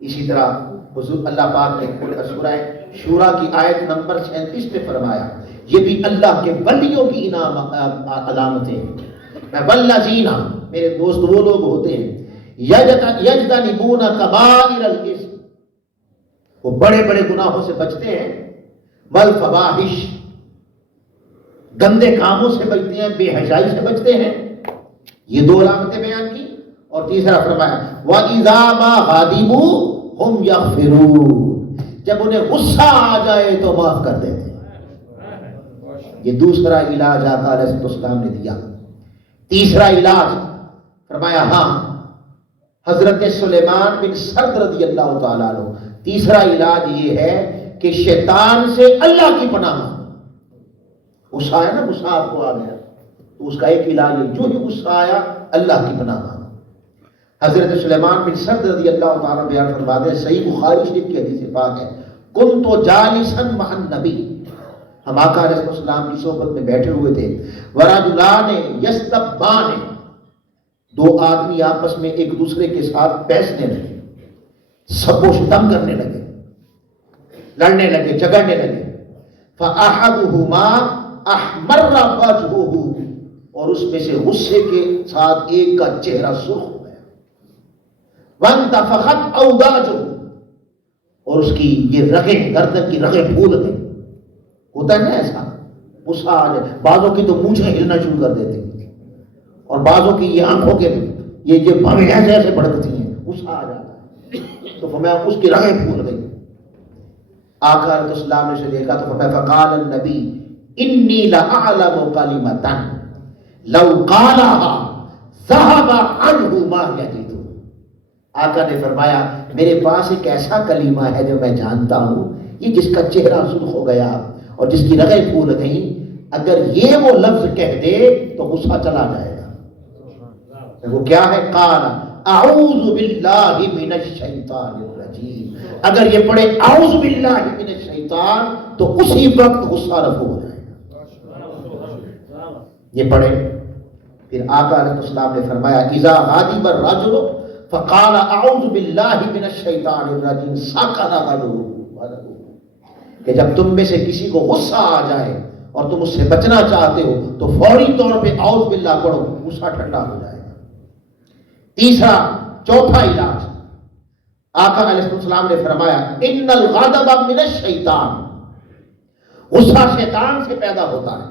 اسی طرح حضور اللہ پاک نے سورہ شورا کی آیت نمبر 37 میں فرمایا، یہ بھی اللہ کے ولیوں کی علامتیں ہیں۔ والذین، میرے دوست وہ لوگ ہوتے ہیں یجتنبون کبائر الاثم، وہ بڑے بڑے گناہوں سے بچتے ہیں، والفواحش، گندے کاموں سے بچتے ہیں، بے حیائی سے بچتے ہیں۔ یہ 2 علامتیں بیان کی، اور تیسرا فرمایا وَإِذَا مَا غَضِبُوا هُمْ يَغْفِرُونَ، جب انہیں غصہ آ جائے تو معاف کر دیتے ہیں۔ یہ دوسرا علاج آقا علیہ السلام نے دیا۔ تیسرا علاج فرمایا ہاں حضرت سلیمان بن سرد رضی اللہ تعالیٰ عنہ، تیسرا علاج یہ ہے کہ شیطان سے اللہ کی پناہ مانگو۔ غصہ آیا نا، غصہ آپ کو آ گیا تو اس کا ایک علاج ہے، جو ہی غصہ آیا اللہ کی پناہ مانگو۔ حضرت سلیمان بن سرد رضی اللہ تعالیٰ بیان فرماتے ہیں، صحیح بخاری شریف کی حدیث پاک ہے، کنت جالسا مع النبی، ہم آقا علیہ السلام کی صحبت میں بیٹھے ہوئے تھے، ورجلان یستبان، دو آدمی آپس میں ایک دوسرے کے ساتھ بیسنے لگے، سب و شتم کرنے لگے، لڑنے لگے، جھگڑنے لگے، فاحدہما احمر وجہہ، اور اس میں سے غصے کے ساتھ ایک کا چہرہ سرخ ہو گیا، وانتفخت اوداجہ، اور اس کی یہ رگیں، گردن کی رگیں پھول گئی، ہوتا ہے نا ایسا، غصہ آ جائے، بعضوں کی تو مونچھیں ہلنا شروع کر دیتی ہیں، اور بعضوں کی یہ آنکھوں کے یہ بھویں ایسے بھڑکتی ہیں، غصہ آ جاتا ہے، تو فرمایا اس کی رگیں پھول گئی۔ آقا علیہ السلام نے اسے دیکھا تو فرمایا فقال النبی انی لأعلم کلمۃ لو قالها ذهب عنه ما یجد، آقا نے فرمایا میرے پاس ایک ایسا کلمہ ہے جو میں جانتا ہوں، یہ جس کا چہرہ سرخ ہو گیا اور جس کی رگیں پھول گئیں، اگر یہ وہ لفظ کہہ دے تو غصہ چلا جائے گا۔ وہ کیا ہے؟ قال اعوذ باللہ من الشیطان الرجیم، اگر یہ پڑھے اعوذ باللہ من الشیطان تو اسی وقت غصہ رفع ہو جائے گا۔ یہ پڑھے، پھر آقا علیہ السلام نے فرمایا اذا غاضب الرجل فقال اعوذ باللہ من الشیطان الرجیم سکن غضبہ، کہ جب تم میں سے کسی کو غصہ آ جائے اور تم اس سے بچنا چاہتے ہو تو فوری طور پہ اعوذ باللہ پڑھو، غصہ ٹھنڈا ہو جائے گا۔ تیسرا، چوتھا علاج، آقا علیہ السلام نے فرمایا ان الغضب من الشیطان، غصہ شیطان سے پیدا ہوتا ہے،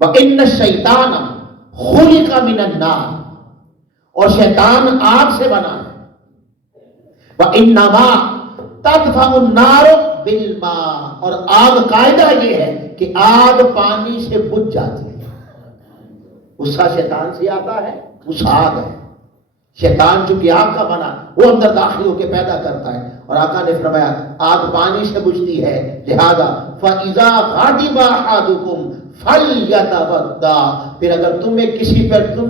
وَإِنَّ الشَّيْطَانَ خُلِقَ مِنَ النَّارِ، اور شیطان آگ سے بنا ہے، وَإِنَّمَا تَدْفَعُ النَّارُ بِالْمَاءِ، اور آگ قاعدہ یہ ہے کہ آگ پانی سے بجھ جاتی ہے۔ غصہ شیطان سے آتا ہے، غصہ آگ ہے، شیطان چونکہ آگ کا بنا وہ اندر داخل ہو کے پیدا کرتا ہے، اور آقا نے فرمایا آگ پانی سے بجھتی ہے، لہذا فَإِذَا غَضِبَ أَحَدُكُمْ فَلْيَتَوَضَّأْ، پھر اگر تم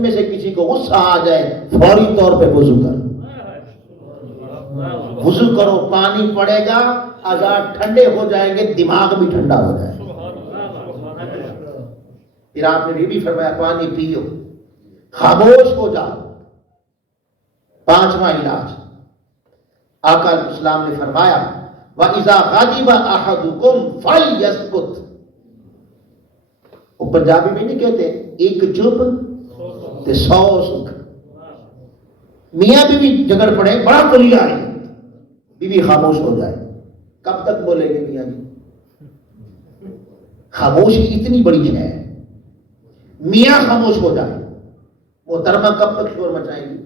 میں سے کسی کو غصہ آ جائے فوری طور پہ وضو کرو، وضو کرو، پانی پڑے گا، اعضاء ٹھنڈے ہو جائیں گے، دماغ بھی ٹھنڈا ہو جائے گا۔ پھر آپ نے یہ بھی فرمایا پانی پیو، خاموش ہو جاؤ۔ پانچواں علاج، آقا علیہ السلام نے فرمایا وَإِذَا غَضِبَ أَحَدُكُمْ فَلْيَسْكُتْ، وہ پنجابی میں نہیں کہتے ایک چپ تے 100 سکھ، میاں بیوی جھگڑ پڑے بڑا کلیہ ہے، بیوی خاموش ہو جائے، کب تک بولے گے میاں جی؟ خاموشی اتنی بڑی ہے، میاں خاموش ہو جائے، محترمہ کب تک شور مچائیں گی؟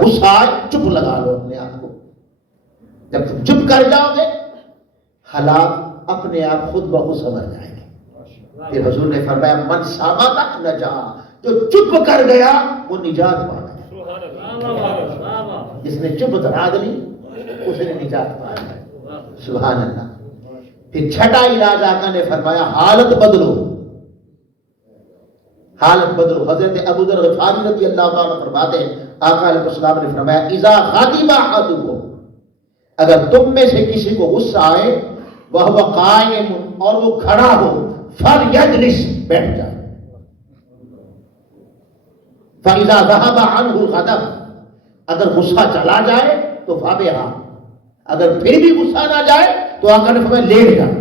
غصہ آئے چپ لگا لو اپنے آپ کو، جب تم چپ کر جاؤ گے حالات اپنے آپ خود بخود سمجھ جائیں گے۔ پھر حضور نے فرمایا من صامت نجا، جو چپ کر گیا وہ نجات پا گیا، جس نے چپ دھرا لی اس نے نجات پا گیا۔ سبحان اللہ۔ پھر چھٹا علاج آقا نے فرمایا حالت بدلو، حالت بدلو۔ حضرت ابو ذر غفاری رضی اللہ تعالیٰ فرماتے ہیں آقا علیہ السلام نے فرمایا اذا غضب احدکم، اگر تم میں سے کسی کو غصہ آئے وہو قائم، اور وہ کھڑا ہو، فلیجلس، بیٹھ جائے، فاذا ذهب عنه الغضب، اگر غصہ چلا جائے تو فبها، اگر پھر بھی غصہ نہ جائے تو آقا نے فرمایا لیٹ جائے۔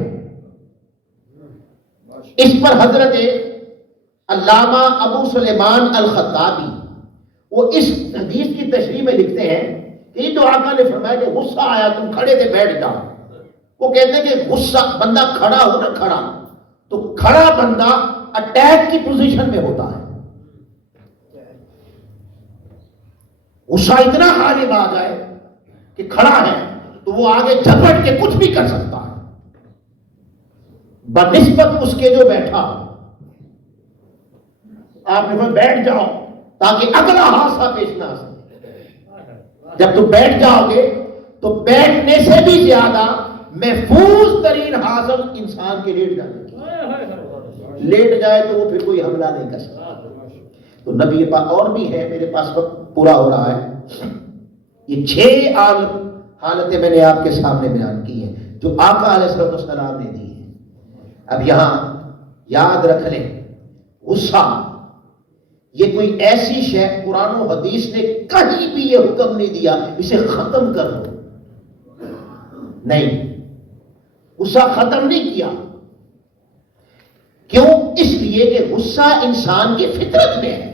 اس پر حضرت علامہ ابو سلیمان الخطابی وہ اس حدیث کی تشریح میں لکھتے ہیں کہ یہ جو آقا نے فرمایا کہ غصہ آیا تم کھڑے تھے بیٹھ جاؤ، وہ کہتے ہیں کہ غصہ بندہ کھڑا ہو نا، کھڑا تو کھڑا بندہ اٹیک کی پوزیشن میں ہوتا ہے، غصہ اتنا غالب آ جائے کہ کھڑا ہے تو وہ آگے جھپٹ کے کچھ بھی کر سکتا ہے بنسبت اس کے جو بیٹھا۔ آپ نے بیٹھ جاؤ تاکہ اگلا حادثہ پیش نہ آ سکے۔ جب تم بیٹھ جاؤ گے تو بیٹھنے سے بھی زیادہ محفوظ ترین حاصل انسان کے لیٹ جانے کی، لیٹ جائے تو وہ پھر کوئی حملہ نہیں کر سکتا۔ تو نبی پاک اور بھی ہے، میرے پاس وقت پورا ہو رہا ہے، یہ 6 حالتیں میں نے آپ کے سامنے بیان کی ہیں جو آقا علیہ السلام نے دی ہیں۔ اب یہاں یاد رکھ لیں، غصہ یہ کوئی ایسی شے قرآن و حدیث نے کہیں بھی یہ حکم نہیں دیا اسے ختم کر دو، نہیں، غصہ ختم نہیں کیا۔ کیوں؟ اس لیے کہ غصہ انسان کی فطرت میں ہے۔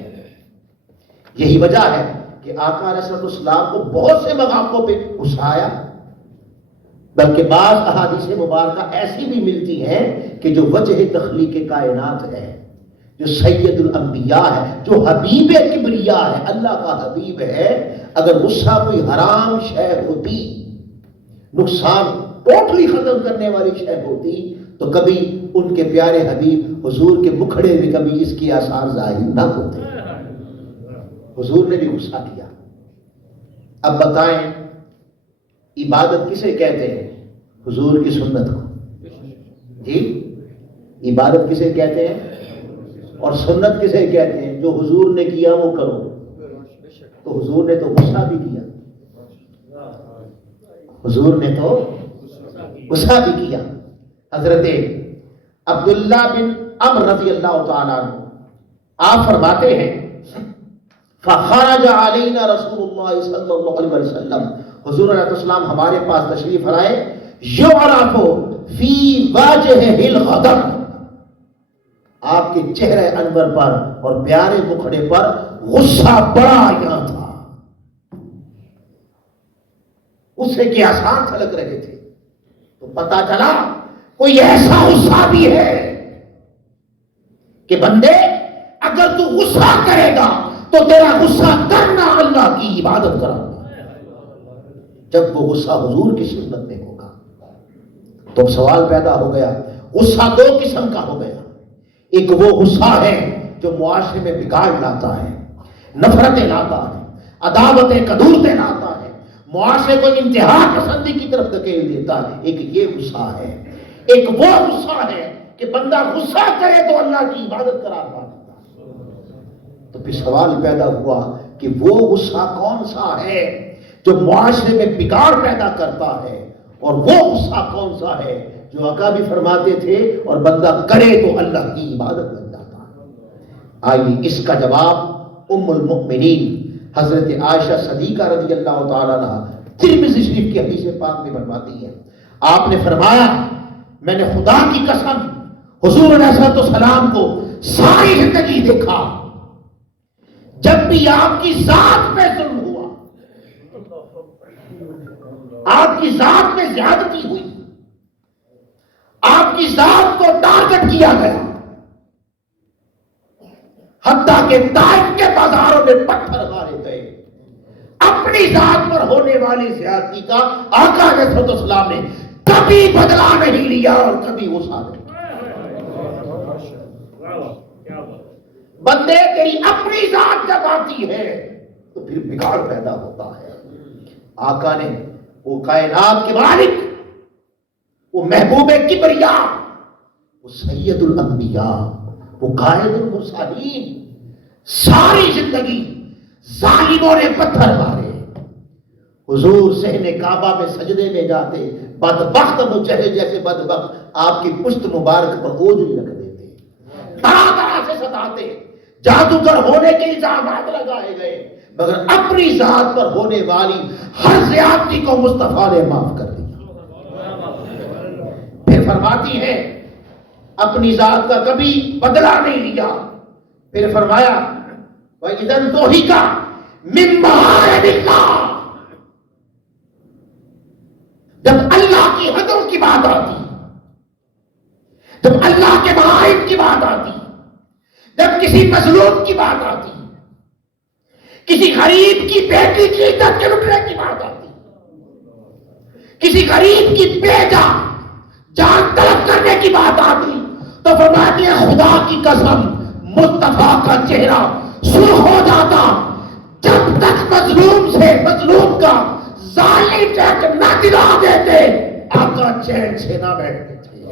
یہی وجہ ہے کہ آقا علیہ السلام کو بہت سے مقاموں پہ غصہ آیا، بلکہ بعض احادیث مبارکہ ایسی بھی ملتی ہیں کہ جو وجہ تخلیق کائنات ہے، جو سید الانبیاء ہے، جو حبیب کبریا ہے، اللہ کا حبیب ہے، اگر غصہ کوئی حرام شے ہوتی، نقصان ٹوٹلی ختم کرنے والی شے ہوتی، تو کبھی ان کے پیارے حبیب حضور کے مکھڑے میں کبھی اس کی آثار ظاہر نہ ہوتے۔ حضور نے بھی غصہ کیا۔ اب بتائیں عبادت کسے کہتے ہیں؟ حضور کی سنت کو، جی عبادت کسے کہتے ہیں اور سنت کسے کہتے ہیں؟ جو حضور نے کیا وہ کرو۔ تو حضور نے تو غصہ بھی کیا، حضور نے تو غصہ بھی کیا۔ حضرت عبداللہ بن عمرو رضی اللہ تعالیٰ عنہ آپ فرماتے ہیں فخرج علینا رسول اللہ صلی اللہ علیہ وسلم، حضور علیہ السلام ہمارے پاس تشریف لائے، یعرف فی وجہہ الغضب، آپ کے چہرے انور پر اور پیارے مکھڑے پر غصہ بڑا یہاں تھا، غصے کے آثار چھلک رہے تھے۔ تو پتا چلا کوئی ایسا غصہ بھی ہے کہ بندے اگر تو غصہ کرے گا تو تیرا غصہ کرنا اللہ کی عبادت کرانا، جب وہ غصہ حضور کی سنت میں ہوگا۔ تو سوال پیدا ہو گیا، غصہ 2 قسم کا ہو گیا، ایک وہ غصہ ہے جو معاشرے میں بگاڑ لاتا ہے، نفرتیں لاتا ہے، عداوتیں کدورتیں لاتا ہے، معاشرے کو انتہا پسندی کی طرف دھکیل دیتا ہے، ایک یہ غصہ ہے۔ ایک وہ غصہ ہے کہ بندہ غصہ کرے تو اللہ کی عبادت قرار پا دیتا ہے۔ تو پھر سوال پیدا ہوا کہ وہ غصہ کون سا ہے جو معاشرے میں بگاڑ پیدا کرتا ہے، اور وہ غصہ کون سا ہے جو آقا بھی فرماتے تھے اور بندہ کرے تو اللہ کی عبادت بن جاتا ہے۔ آئیے اس کا جواب ام المؤمنین حضرت عائشہ صدیقہ رضی اللہ تعالیٰ عنہ ترمذی شریف کی حدیث پاک میں فرماتی ہے، آپ نے فرمایا میں نے خدا کی قسم حضور علیہ السلام کو ساری زندگی دیکھا، جب بھی آپ کی ذات پہ ظلم ہوا، آپ کی ذات میں زیادتی ہوئی، آپ کی ذات کو ٹارگٹ کیا گیا، حتیٰ کہ طائف کے بازاروں میں پتھر مارے گئے، اپنی ذات پر ہونے والی زیادتی کا آقا علیہ السلام نے کبھی بدلہ نہیں لیا اور کبھی غصہ نہیں۔ بندے تیری اپنی ذات جب آتی ہے تو پھر بگاڑ پیدا ہوتا ہے۔ آقا نے وہ کائنات کے مالک، وہ محبوب کبریا، وہ سید الانبیاء، وہ قائد المرسلین، ساری زندگی ظالموں نے پتھر مارے، حضور صحن کعبہ میں سجدے میں جاتے، بدبخت مجھے جیسے بدبخت آپ کی پشت مبارک پر اوجھل رکھ دیتے، طرح طرح سے ستاتے، جادوگر ہونے کے الزامات لگائے گئے، مگر اپنی ذات پر ہونے والی ہر زیادتی کو مصطفیٰ نے معاف کر دیا۔ پھر فرماتی ہے اپنی ذات کا کبھی بدلہ نہیں لیا، پھر فرمایا وَإِذَا انْتُهِكَ مِنْ مَحَارِمِ اللَّهِ، جب اللہ کی حدوں کی بات آتی، جب اللہ کے محارم کی بات آتی، جب کسی مظلوم کی بات آتی، کسی غریب کی بیٹی کی عزت کے لٹنے کی بات آتی، کسی غریب کی بیٹا جان طلب کرنے کی بات آتی، تو فرماتے ہیں خدا کی قسم مصطفیٰ کا چہرہ سرخ ہو جاتا، جب تک مظلوم سے مظلوم کا ظالم چیک نہ دلا دیتے آقا چین سے نہ بیٹھتے تھے۔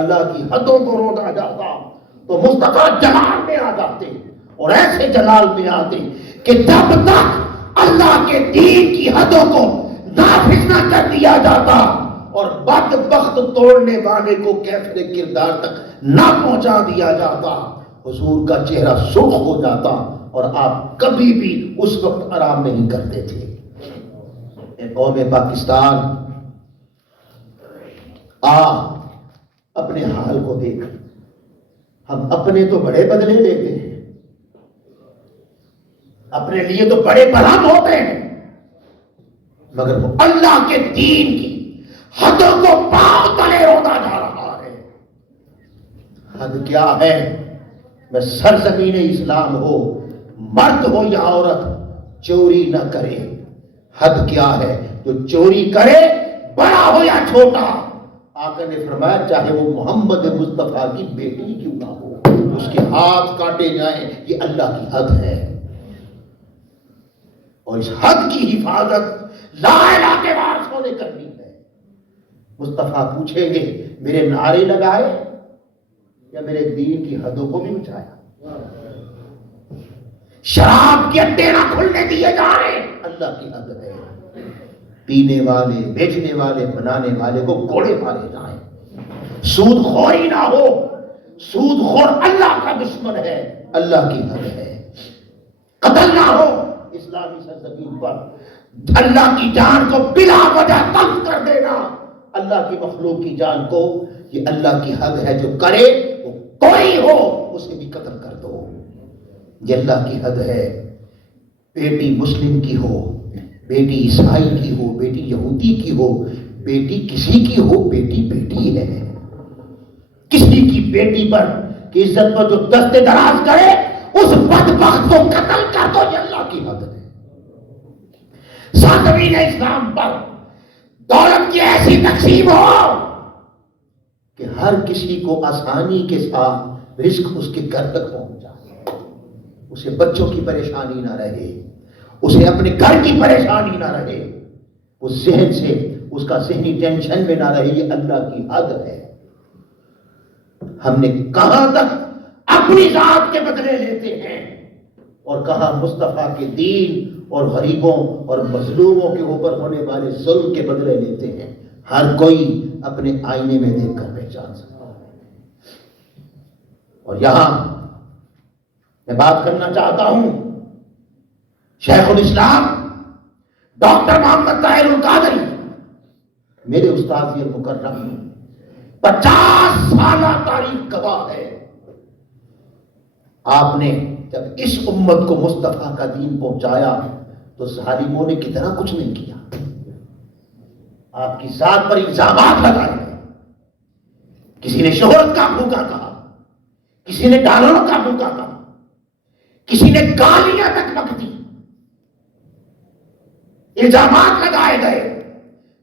اللہ کی حدوں کو رونا جاتا تو مصطفیٰ جلال میں آ جاتے اور ایسے جلال میں آتے کہ جب تک اللہ کے دین کی حدوں کو نافذ نہ کر دیا جاتا اور بدبخت توڑنے والے کو کیفر کردار تک نہ پہنچا دیا جاتا، حضور کا چہرہ سرخ ہو جاتا اور آپ کبھی بھی اس وقت آرام نہیں کرتے تھے۔ قوم پاکستان اپنے حال کو دیکھ، ہم اپنے تو بڑے بدلے لیتے ہیں، اپنے لیے تو بڑے برہم ہوتے ہیں، مگر وہ اللہ کے دین کی حدوں کو پاؤں تلے ہوتا جا رہا ہے۔ حد کیا ہے؟ میں سرزمین اسلام ہو، مرد ہو یا عورت، چوری نہ کرے۔ حد کیا ہے؟ جو چوری کرے، بڑا ہو یا چھوٹا، آقا نے فرمایا چاہے وہ محمد مصطفیٰ کی بیٹی کیوں نہ ہو، اس کے ہاتھ کاٹے جائیں، یہ اللہ کی حد ہے۔ اور اس حد کی حفاظت لا الہ کے وارثوں نے کرنی ہے۔ مصطفیٰ پوچھیں گے میرے نعرے لگائے یا میرے دین کی حدوں کو بھی بچایا؟ شراب کے اڈے نہ کھلنے دیے جا رہے، اللہ کی حد ہے۔ پینے والے، بیچنے والے، بنانے والے کو کوڑے مارے جائیں۔ سود خوری نہ ہو، سود خور اللہ کا دشمن ہے، اللہ کی حد ہے۔ قتل نہ ہو اسلامی سرزمین پر، اللہ کی جان کو بلا وجہ تلف کر دینا، اللہ کی مخلوق کی جان کو، یہ اللہ کی حد ہے۔ جو کرے وہ کوئی ہو اسے بھی قتل کر دو، یہ اللہ کی حد ہے۔ بیٹی مسلم کی ہو، بیٹی عیسائی کی ہو، بیٹی یہودی کی ہو، بیٹی کسی کی ہو، بیٹی بیٹی ہے۔ کسی کی بیٹی پر کی عزت پر جو دست دراز کرے اس بدبخت کو قتل کر دو، یہ اللہ کی حد ہے۔ ساتویں اسلام پر دولت کی ایسی تقسیم ہو کہ ہر کسی کو آسانی کے ساتھ رزق اس کے گھر تک پہنچ جائے، اسے بچوں کی پریشانی نہ رہے، اسے اپنے گھر کی پریشانی نہ رہے، اس ذہن سے اس کا ذہنی ٹینشن میں نہ رہے، یہ اللہ کی حد ہے۔ ہم نے کہاں تک اپنی ذات کے بدلے لیتے ہیں اور کہاں مصطفیٰ کے دین اور غریبوں اور مظلوموں کے اوپر ہونے والے ظلم کے بدلے لیتے ہیں۔ ہر کوئی اپنے آئینے میں دیکھ کر پہچان سکتا ہے۔ اور یہاں میں بات کرنا چاہتا ہوں شیخ الاسلام ڈاکٹر محمد طاہر القادری، میرے استاد المکرم، 50 سالہ تاریخ گواہ ہے۔ آپ نے جب اس امت کو مصطفیٰ کا دین پہنچایا تو ظالموں نے کتنا کچھ نہیں کیا، آپ کی ذات پر الزامات لگائے گئے، کسی نے شہرت کا بھوکا کہا، کسی نے ڈالروں کا بھوکا کہا، کسی نے گالیاں تک بک دی، الزامات لگائے گئے،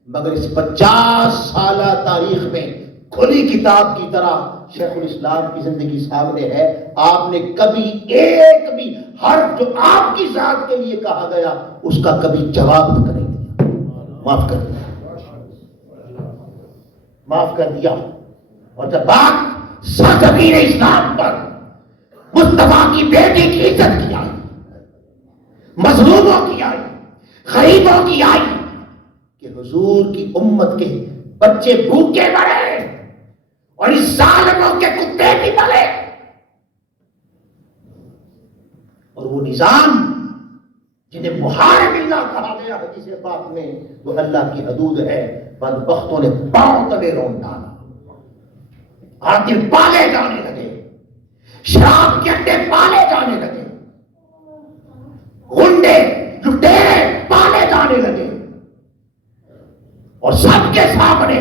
مگر اس 50 سالہ تاریخ میں کھلی کتاب کی طرح شیخ الاسلام کی زندگی سامنے ہے۔ آپ نے کبھی ایک بھی حرف جو آپ کی ذات کے لیے کہا گیا اس کا کبھی جواب تک نہیں دیا، معاف کر دیا، معاف کر دیا۔ اور جب بات سرزمین اسلام پر مصطفیٰ کی بیٹی کی عزت کی آئی، مظلوموں کی آئی، غریبوں کی آئی، کہ حضور کی امت کے بچے بھوکے مرے اور اس ظالموں کے کتے بھی پلے، اور وہ نظام جنہیں محارب اللہ کہا گیا حدیث پاک میں، وہ اللہ کی حدود ہے، بدبختوں نے پاؤں تلے رون ڈالا، قاتل پالے جانے لگے، شراب کے اڈے پالے جانے لگے، غنڈے لٹیرے پالے جانے لگے، اور سب کے سامنے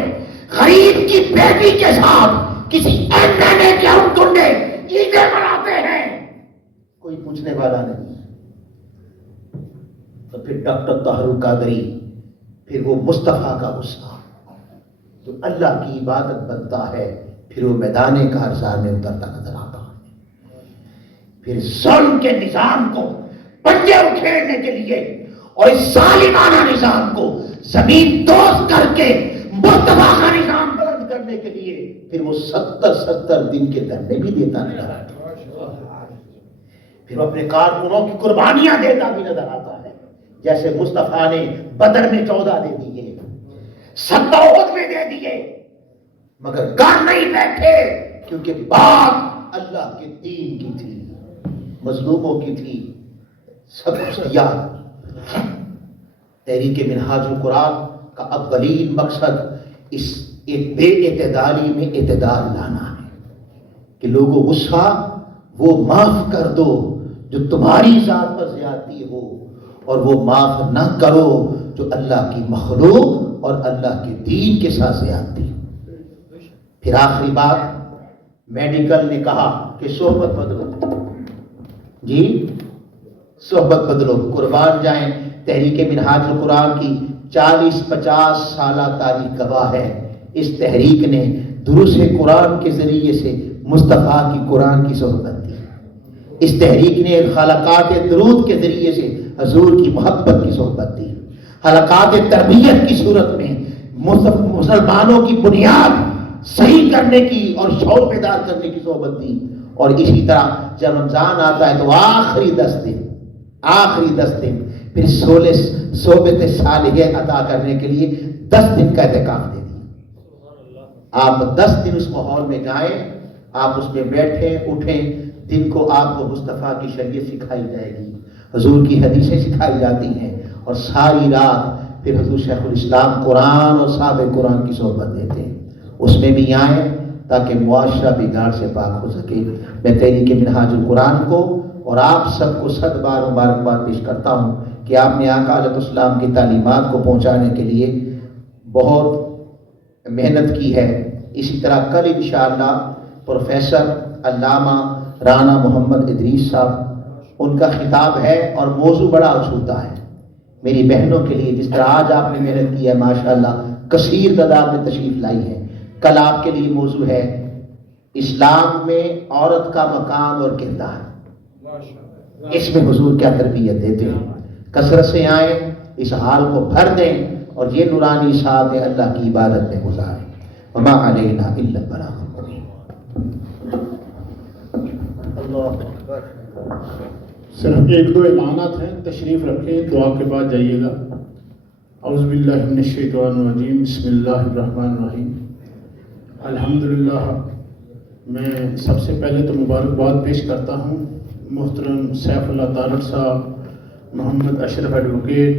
غریب کی بیٹی کے ساتھ کسی ایم این اے کے ہم گنڈے عیدیں مناتے ہیں، کوئی پوچھنے والا نہیں۔ تو پھر ڈاکٹر طاہر القادری، پھر وہ مصطفیٰ کا غصہ تو اللہ کی عبادت بنتا ہے، پھر وہ میدان کارزار میں اترتا نظر آتا ہے، پھر ظلم کے نظام کو پنجے اکھیڑنے کے لیے اور اس ظالمانہ نظام کو زمین دوز کر کے مصطفیٰ کا نظام بلند کرنے کرنے کے لیے پھر وہ 70 دن کے دھرنے بھی دیتا نظر آتا ہے، پھر اپنے کارکنوں کی قربانیاں دیتا بھی نظر آتا ہے، جیسے مصطفیٰ نے بدر میں 14 دے دیے، 70 احد میں دے دیے، مگر گھر نہیں بیٹھے، کیونکہ بات اللہ کے دین کی تھی، مظلوموں کی تھی، سب کچھ کیا۔ تحریک منہاج القرآن کا اولین مقصد اس ایک بے اعتدالی میں اعتدال لانا ہے کہ لوگوں غصہ وہ معاف کر دو جو تمہاری ذات پر زیادتی ہو، اور وہ معاف نہ کرو جو اللہ کی مخلوق اور اللہ کے دین کے ساتھ زیادتی۔ پھر آخری بات، میڈیکل نے کہا کہ صحبت بدلو، جی صحبت بدلو، قربان جائیں۔ تحریک منہاج القرآن کی 40-50 سالہ تاریخ گواہ ہے، اس تحریک نے دروس قرآن کے ذریعے سے مصطفیٰ کی قرآن کی صحبت دی، اس تحریک نے خلقات درود کے ذریعے سے حضور کی محبت کی صحبت دی، حلقات تربیت کی صورت میں مسلمانوں کی بنیاد صحیح کرنے کی اور شعور بیدار کرنے کی صحبت دی۔ اور اسی طرح جب رمضان آتا ہے تو آخری 10 دن پھر 16 صحبت صالحہ عطا کرنے کے لیے 10 دن کا اعتکاف دے دیا۔ آپ 10 دن اس ماحول میں جائیں، آپ اس میں بیٹھیں اٹھیں، دن کو آپ کو مصطفیٰ کی شریعت سکھائی جائے گی، حضور کی حدیثیں سکھائی جاتی ہیں، اور ساری رات پھر حضور شیخ الاسلام قرآن اور صحابہ قرآن کی صحبت دیتے ہیں، اس میں بھی آئیں تاکہ معاشرہ بگاڑ سے پاک ہو سکے۔ میں تحریک منہاج القرآن کو اور آپ سب کو 100 بار مبارکباد پیش کرتا ہوں کہ آپ نے آقا علیہ السلام کی تعلیمات کو پہنچانے کے لیے بہت محنت کی ہے۔ اسی طرح کل انشاءاللہ پروفیسر علامہ رانا محمد ادریس صاحب، ان کا خطاب ہے اور موضوع بڑا اچھوتا ہے میری بہنوں کے لیے، جس طرح آج آپ نے محنت کی ہے ماشاءاللہ، کثیر تعداد میں تشریف لائی ہے۔ کل آپ کے لیے موضوع ہے اسلام میں عورت کا مقام اور کردار، اس میں حضور کیا تربیت دیتے ہیں۔ کثرت سے آئیں، اس حال کو بھر دیں اور یہ نورانی ساتھ اللہ کی عبادت میں گزاریں۔ وما علینا الا البلاغ المبین۔ صرف 1-2 اعلانات ہیں، تشریف رکھیں، دعا کے بعد جائیے گا۔ اعوذ باللہ من الشیطان الرجیم، بسم اللہ الرحمن الرحیم۔ الحمدللہ، میں سب سے پہلے تو مبارکباد پیش کرتا ہوں محترم سیف اللہ تارڑ صاحب، محمد اشرف ایڈوکیٹ